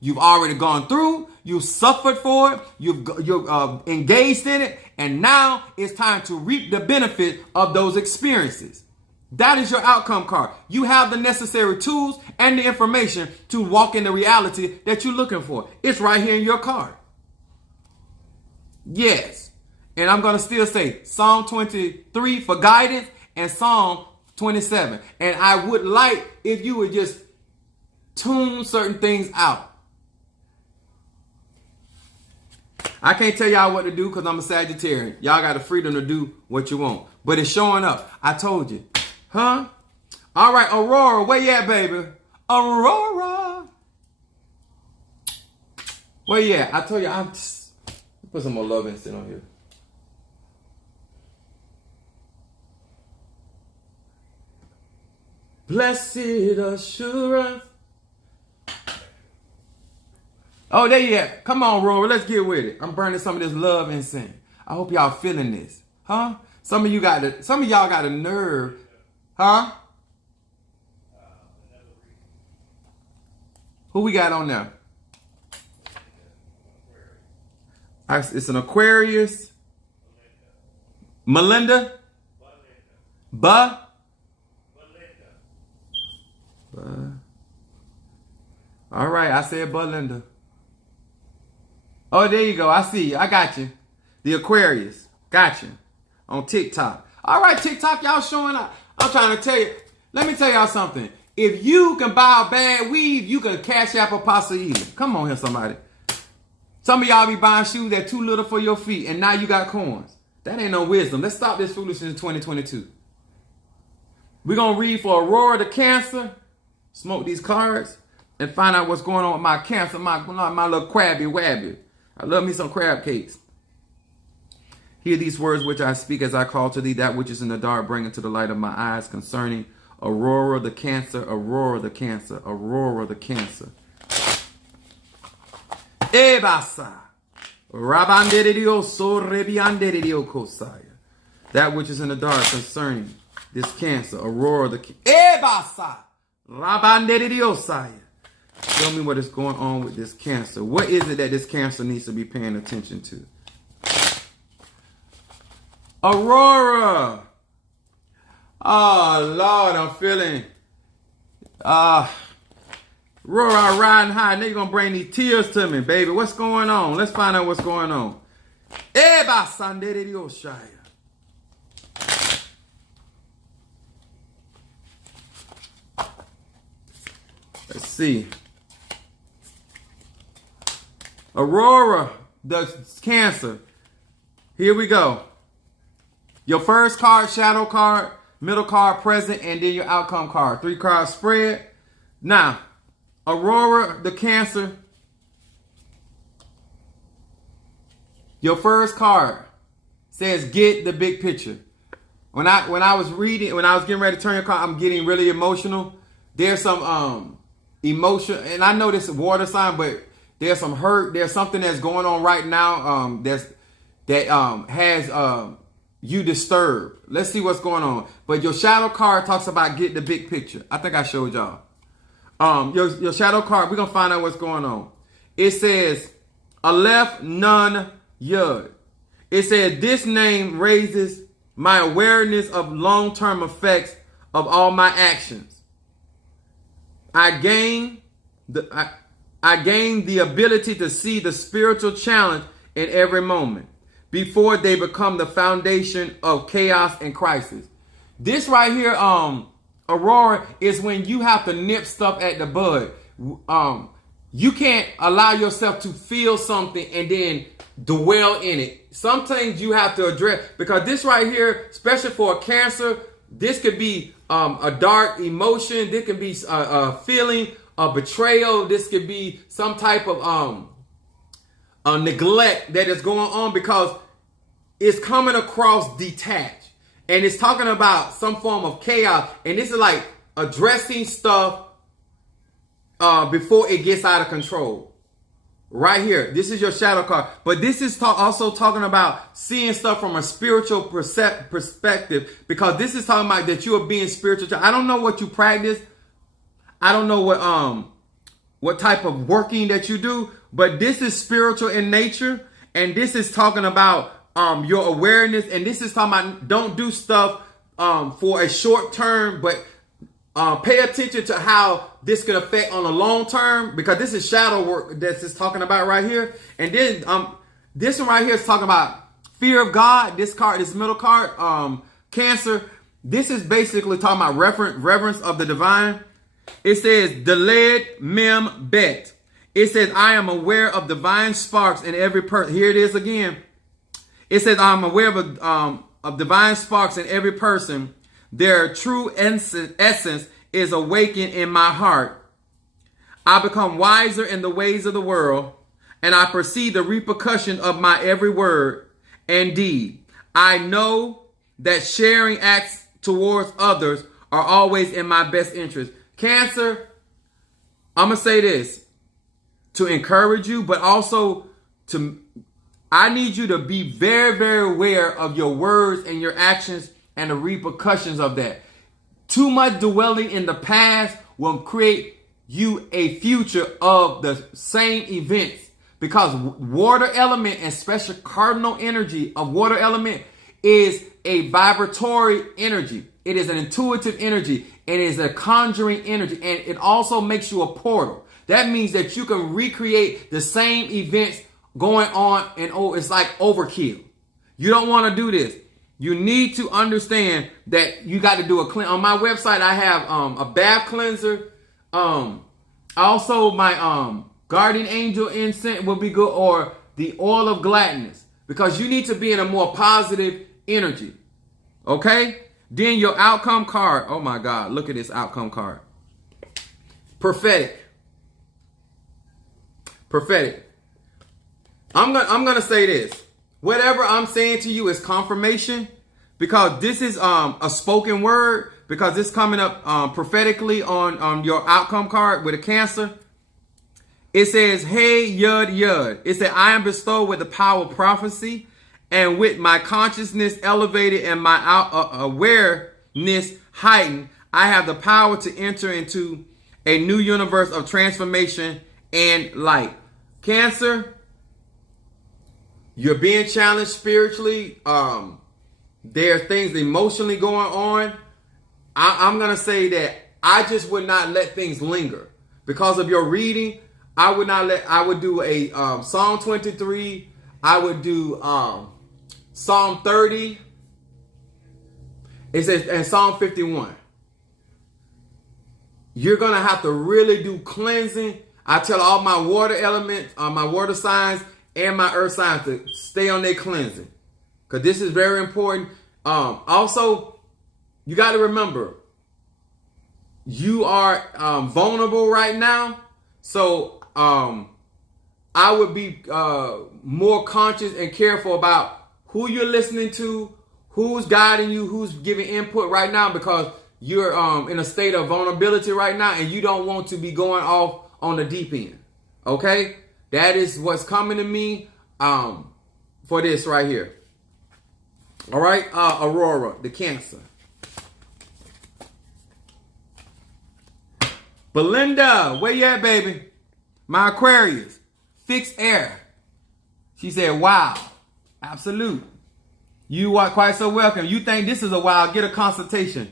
You've already gone through, you've suffered for it, you're engaged in it, and now it's time to reap the benefit of those experiences. That is your outcome card. You have the necessary tools and the information to walk in the reality that you're looking for. It's right here in your card. Yes. And I'm going to still say Psalm 23 for guidance and Psalm 27. And I would like if you would just tune certain things out. I can't tell y'all what to do because I'm a Sagittarian. Y'all got the freedom to do what you want. But it's showing up. I told you. Huh? All right, Aurora, where you at, baby? Aurora. Where you at? I told you, I'm just... Put some more love instant on here. Blessed assurance. Oh, there you at. Come on, Aurora, let's get with it. I'm burning some of this love incense. I hope y'all feeling this. Huh? Some of y'all got a nerve. Huh? Who we got on there? It's an Aquarius. Melinda? All right, I said Belinda. Oh, there you go. I see you. I got you. The Aquarius. Got you. On TikTok. All right, TikTok, y'all showing up. I'm trying to tell you. Let me tell y'all something. If you can buy a bad weave, you can cash out Apostle Ely. Come on here, somebody. Some of y'all be buying shoes that too little for your feet, and now you got coins. That ain't no wisdom. Let's stop this foolishness in 2022. We're going to read for Aurora the Cancer. Smoke these cards and find out what's going on with my Cancer, my little crabby wabby. I love me some crab cakes. Hear these words which I speak as I call to thee that which is in the dark, bring into the light of my eyes concerning Aurora the Cancer, Aurora the Cancer, Aurora the Cancer. Ebasa. Rabandedioso rebiandediokosaya. That which is in the dark concerning this Cancer, Aurora the Ebasa. Rabandediosaya. Tell me what is going on with this Cancer. What is it that this Cancer needs to be paying attention to? Aurora. Oh, Lord, I'm feeling. Aurora, I'm riding high. They're going to bring these tears to me, baby. What's going on? Let's find out what's going on. Eba Sandere Dioshaya. Let's see. Aurora, the Cancer. Here we go. Your first card, shadow card, middle card, present, and then your outcome card. 3 cards spread. Now, Aurora, the Cancer. Your first card says get the big picture. When I was getting ready to turn your card, I'm getting really emotional. There's some emotion, and I know this is a water sign, but there's some hurt. There's something that's going on right now that has you disturbed. Let's see what's going on. But your shadow card talks about get the big picture. I think I showed y'all. Your shadow card, we're going to find out what's going on. It says Aleph Nun Yud. It says this name raises my awareness of long-term effects of all my actions. I gain I gain the ability to see the spiritual challenge in every moment before they become the foundation of chaos and crisis. This right here, Aurora, is when you have to nip stuff at the bud. You can't allow yourself to feel something and then dwell in it. Some things you have to address, because this right here, especially for a Cancer, this could be a dark emotion. This could be a feeling of betrayal. This could be some type of neglect that is going on, because it's coming across detached. And it's talking about some form of chaos. And this is like addressing stuff before it gets out of control. Right here. This is your shadow card. But this is also talking about seeing stuff from a spiritual perspective. Because this is talking about that you are being spiritual. I don't know what you practice. I don't know what type of working that you do. But this is spiritual in nature. And this is talking about your awareness. And this is talking about don't do stuff for a short term. But pay attention to how this could affect on the long term, because this is shadow work that's just talking about right here. And then this one right here is talking about fear of God. This card, this middle card, Cancer. This is basically talking about reverence of the divine. It says Deled Mem Bet. It says I am aware of divine sparks in every person. Here it is again. It says I'm aware of divine sparks in every person. Their true essence is awakened in my heart. I become wiser in the ways of the world, and I perceive the repercussion of my every word and deed. I know that sharing acts towards others are always in my best interest. Cancer, I'm going to say this to encourage you, but also I need you to be very, very aware of your words and your actions and the repercussions of that. Too much dwelling in the past will create you a future of the same events, because water element, and special cardinal energy of water element, is a vibratory energy. It is an intuitive energy. It is a conjuring energy. And it also makes you a portal. That means that you can recreate the same events going on, and it's like overkill. You don't want to do this. You need to understand that you got to do a cleanse. On my website, I have a bath cleanser. Also, my guardian angel incense will be good, or the oil of gladness, because you need to be in a more positive energy. Okay? Then your outcome card. Oh my God, look at this outcome card. Prophetic. Prophetic. I'm gonna say this. Whatever I'm saying to you is confirmation, because this is a spoken word, because it's coming up prophetically on your outcome card with a Cancer. It says, hey, yud, yud. It said, I am bestowed with the power of prophecy, and with my consciousness elevated and my awareness heightened, I have the power to enter into a new universe of transformation and light. Cancer, you're being challenged spiritually. There are things emotionally going on. I'm going to say that I just would not let things linger. Because of your reading, I would do a Psalm 23. I would do Psalm 30. It says, and Psalm 51. You're going to have to really do cleansing. I tell all my water elements, my water signs, and my earth signs to stay on their cleansing, because this is very important. Also, you got to remember, you are vulnerable right now. So I would be more conscious and careful about who you're listening to, who's guiding you, who's giving input right now, because you're in a state of vulnerability right now, and you don't want to be going off on the deep end. Okay? That is what's coming to me for this right here. All right, Aurora, the Cancer. Belinda, where you at, baby? My Aquarius, fixed air. She said, wow, absolute. You are quite so welcome. You think this is a wow, get a consultation.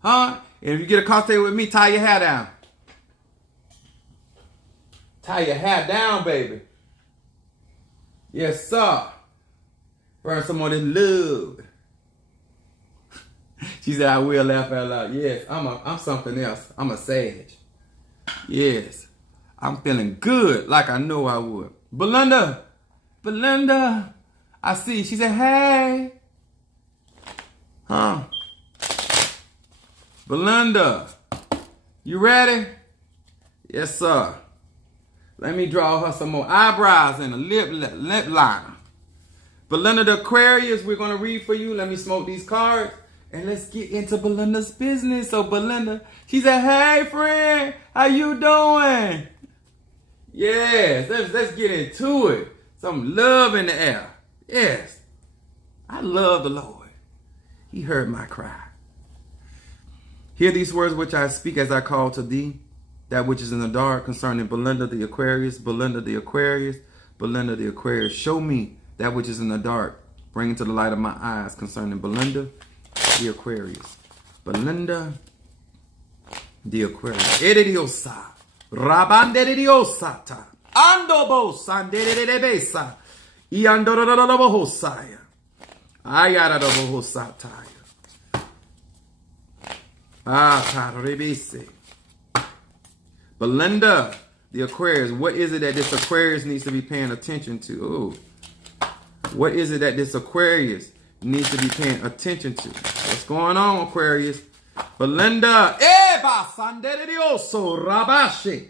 Huh? And if you get a consultation with me, tie your hair down. Tie your hair down, baby. Yes, sir. Burn some more of this love. She said, I will laugh out loud. Yes, I'm something else. I'm a sage. Yes. I'm feeling good like I know I would. Belinda. I see. She said, hey. Huh? Belinda. You ready? Yes, sir. Let me draw her some more eyebrows and a lip liner. Belinda the Aquarius, we're going to read for you. Let me smoke these cards. And let's get into Belinda's business. So Belinda, she said, hey, friend. How you doing? Yes, let's get into it. Some love in the air. Yes. I love the Lord. He heard my cry. Hear these words which I speak as I call to thee, that which is in the dark concerning Belinda the Aquarius, Belinda the Aquarius, Belinda the Aquarius. Show me that which is in the dark. Bring it to the light of my eyes concerning Belinda the Aquarius. Belinda the Aquarius. Edidiosa. Rabandediosata. Andobo sanderebesa. Iandorobosaya. Ayarabohosataya. Tarebese. Belinda the Aquarius. What is it that this Aquarius needs to be paying attention to? Ooh. What is it that this Aquarius needs to be paying attention to? What's going on, Aquarius? Belinda. Eba sanderidioso rabashe.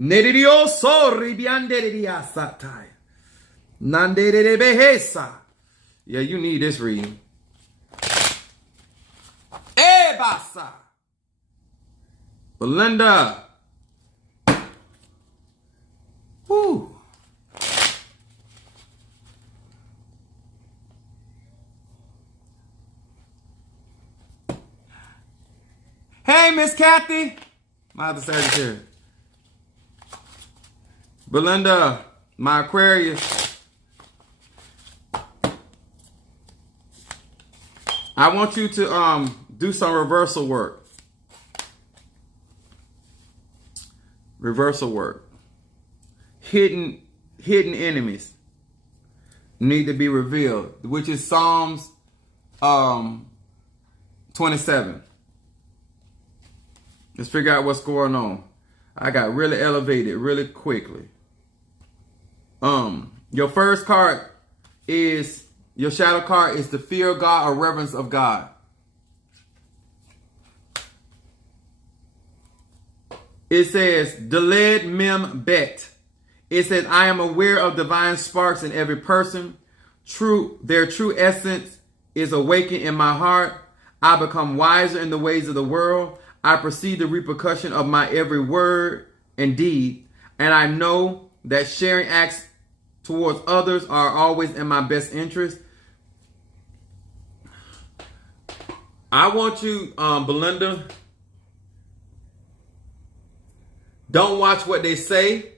Neridioso ribianderiasataya. Nanderebehesa. Yeah, you need this reading. Ebasa. Belinda. Woo. Hey, Miss Kathy. My other secretary. Belinda, my Aquarius. I want you to do some reversal work. Reversal work. Hidden enemies need to be revealed, which is Psalms 27. Let's figure out what's going on. I got really elevated really quickly. Your first card is, your shadow card is the fear of God or reverence of God. It says, Deled Mem Bet. It says, I am aware of divine sparks in every person. Their true essence is awakened in my heart. I become wiser in the ways of the world. I perceive the repercussion of my every word and deed. And I know that sharing acts towards others are always in my best interest. I want you, Belinda, don't watch what they say.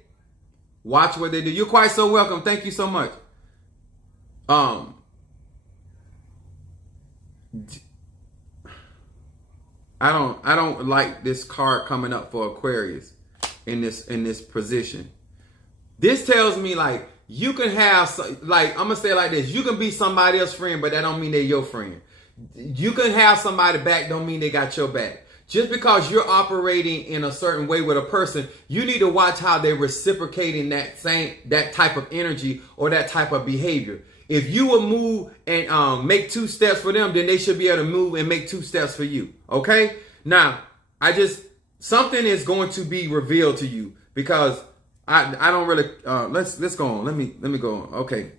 Watch what they do. You're quite so welcome. Thank you so much. I don't like this card coming up for Aquarius in this position. This tells me like you can have, like, I'm gonna say it like this: you can be somebody else's friend, but that don't mean they're your friend. You can have somebody back, don't mean they got your back. Just because you're operating in a certain way with a person, you need to watch how they're reciprocating that type of energy or that type of behavior. If you will move and make 2 steps for them, then they should be able to move and make 2 steps for you. Okay? Now, something is going to be revealed to you because I don't really, let's go on. Let me go on. Okay.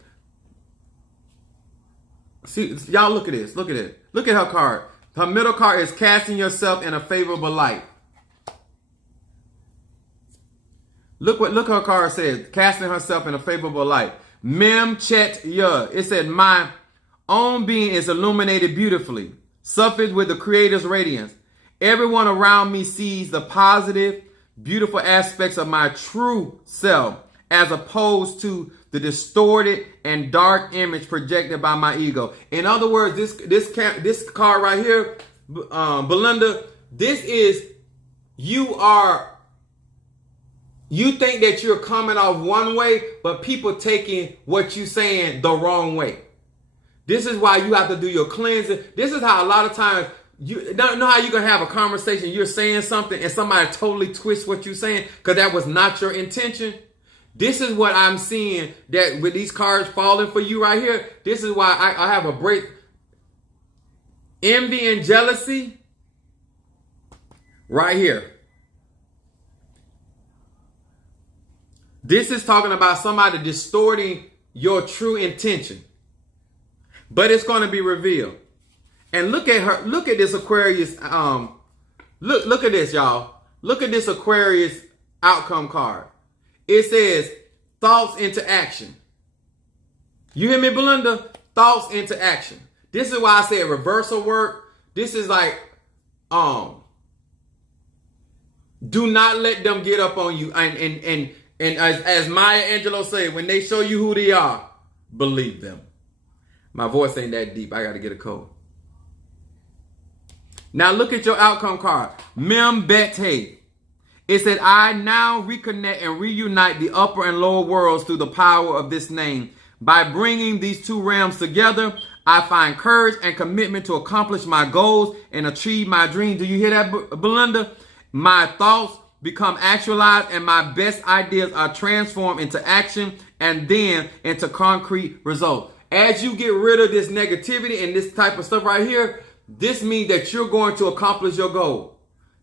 See, y'all look at this. Look at it. Look at her card. Her middle card is casting yourself in a favorable light. Look her card says, casting herself in a favorable light. Mem chet ya. It said, my own being is illuminated beautifully, suffused with the Creator's radiance. Everyone around me sees the positive, beautiful aspects of my true self, as opposed to the distorted and dark image projected by my ego. In other words, this card right here, Belinda, this is, you are You think that you're coming off one way, but people taking what you're saying the wrong way. This is why you have to do your cleansing. This is how a lot of times you don't know how you can have a conversation. You're saying something and somebody totally twists what you're saying because that was not your intention. This is what I'm seeing that with these cards falling for you right here. This is why I have a break. Envy and jealousy right here. This is talking about somebody distorting your true intention. But it's going to be revealed. And look at her. Look at this Aquarius. Look at this, y'all. Look at this Aquarius outcome card. It says thoughts into action. You hear me, Belinda? Thoughts into action. This is why I said reversal work. This is like, do not let them get up on you. And as Maya Angelou said, when they show you who they are, believe them. My voice ain't that deep. I got to get a cold. Now look at your outcome card. Membete. It said, I now reconnect and reunite the upper and lower worlds through the power of this name. By bringing these two realms together, I find courage and commitment to accomplish my goals and achieve my dreams. Do you hear that, Belinda? My thoughts become actualized and my best ideas are transformed into action and then into concrete results. As you get rid of this negativity and this type of stuff right here, this means that you're going to accomplish your goal.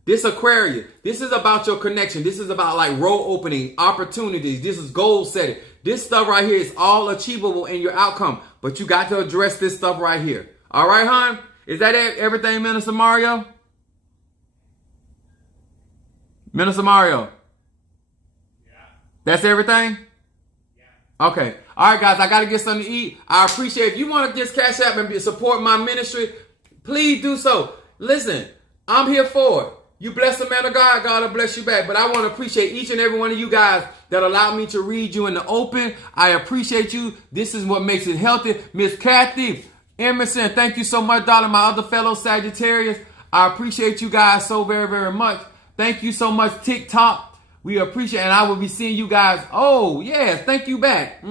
This Aquarius, this is about your connection. This is about like road opening, opportunities. This is goal setting. This stuff right here is all achievable in your outcome. But you got to address this stuff right here. All right, hon? Is that everything, Minister Mario? Minister Mario? Yeah. That's everything? Yeah. Okay. All right, guys, I got to get something to eat. I appreciate if you want to just cash out and support my ministry, please do so. Listen, I'm here for it. You bless the man of God, God will bless you back. But I want to appreciate each and every one of you guys that allowed me to read you in the open. I appreciate you. This is what makes it healthy. Miss Kathy Emerson, thank you so much, darling. My other fellow Sagittarius, I appreciate you guys so very, very much. Thank you so much, TikTok. We appreciate it, and I will be seeing you guys. Oh, yes, thank you back.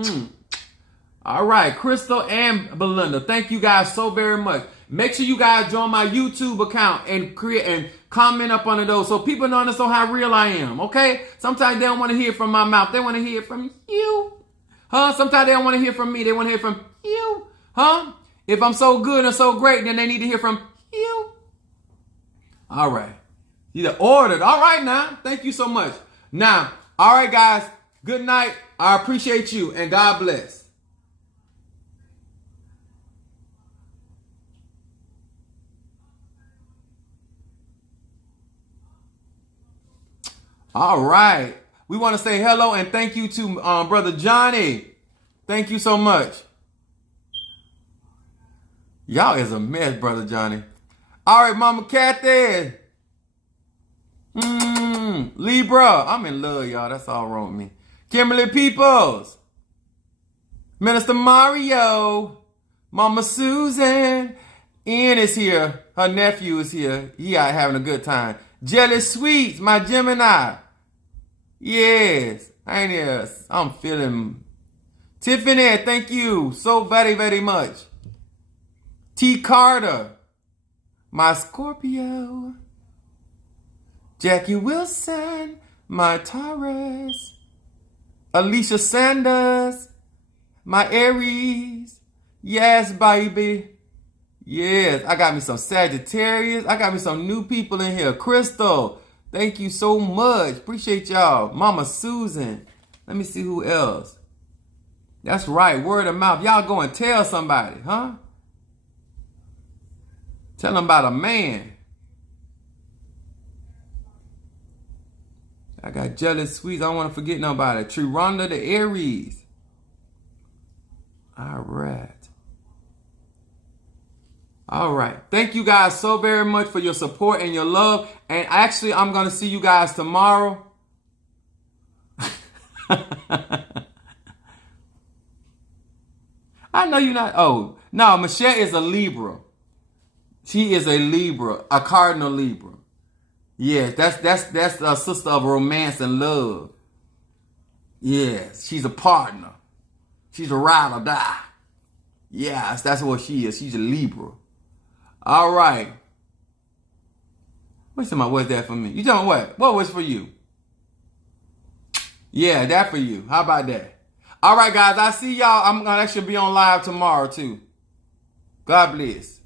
All right, Crystal and Belinda, thank you guys so very much. Make sure you guys join my YouTube account and create and comment up under those so people know how real I am, okay? Sometimes they don't want to hear from my mouth. They want to hear from you. Huh? Sometimes they don't want to hear from me. They want to hear from you. Huh? If I'm so good and so great, then they need to hear from you. All right. You're ordered. All right now. Thank you so much. Now, all right, guys. Good night. I appreciate you, and God bless. All right. We want to say hello and thank you to Brother Johnny. Thank you so much. Y'all is a mess, Brother Johnny. All right, Mama Kathy. Libra. I'm in love, y'all. That's all wrong with me. Kimberly Peoples. Minister Mario. Mama Susan. Ian is here. Her nephew is here. He out having a good time. Jelly Sweets, my Gemini. Yes. Ain't here. I'm feeling. Tiffany, thank you so very, very much. T. Carter. My Scorpio. Jackie Wilson, my Taurus. Alicia Sanders, my Aries. Yes, baby. Yes, I got me some Sagittarius. I got me some new people in here. Crystal, thank you so much. Appreciate y'all. Mama Susan. Let me see who else. That's right, word of mouth. Y'all go and tell somebody, huh? Tell them about a man. I got Jealous Sweets. I don't want to forget nobody. Triranda the Aries. All right. All right. Thank you guys so very much for your support and your love. And actually, I'm going to see you guys tomorrow. I know you're not. Oh, no. Michelle is a Libra. She is a Libra, a cardinal Libra. Yes, that's a sister of romance and love. Yes, she's a partner. She's a ride or die. Yes, that's what she is. She's a Libra. All right. What's that for me? You tell me what? What was for you? Yeah, that for you. How about that? All right, guys. I see y'all. I should be on live tomorrow too. God bless.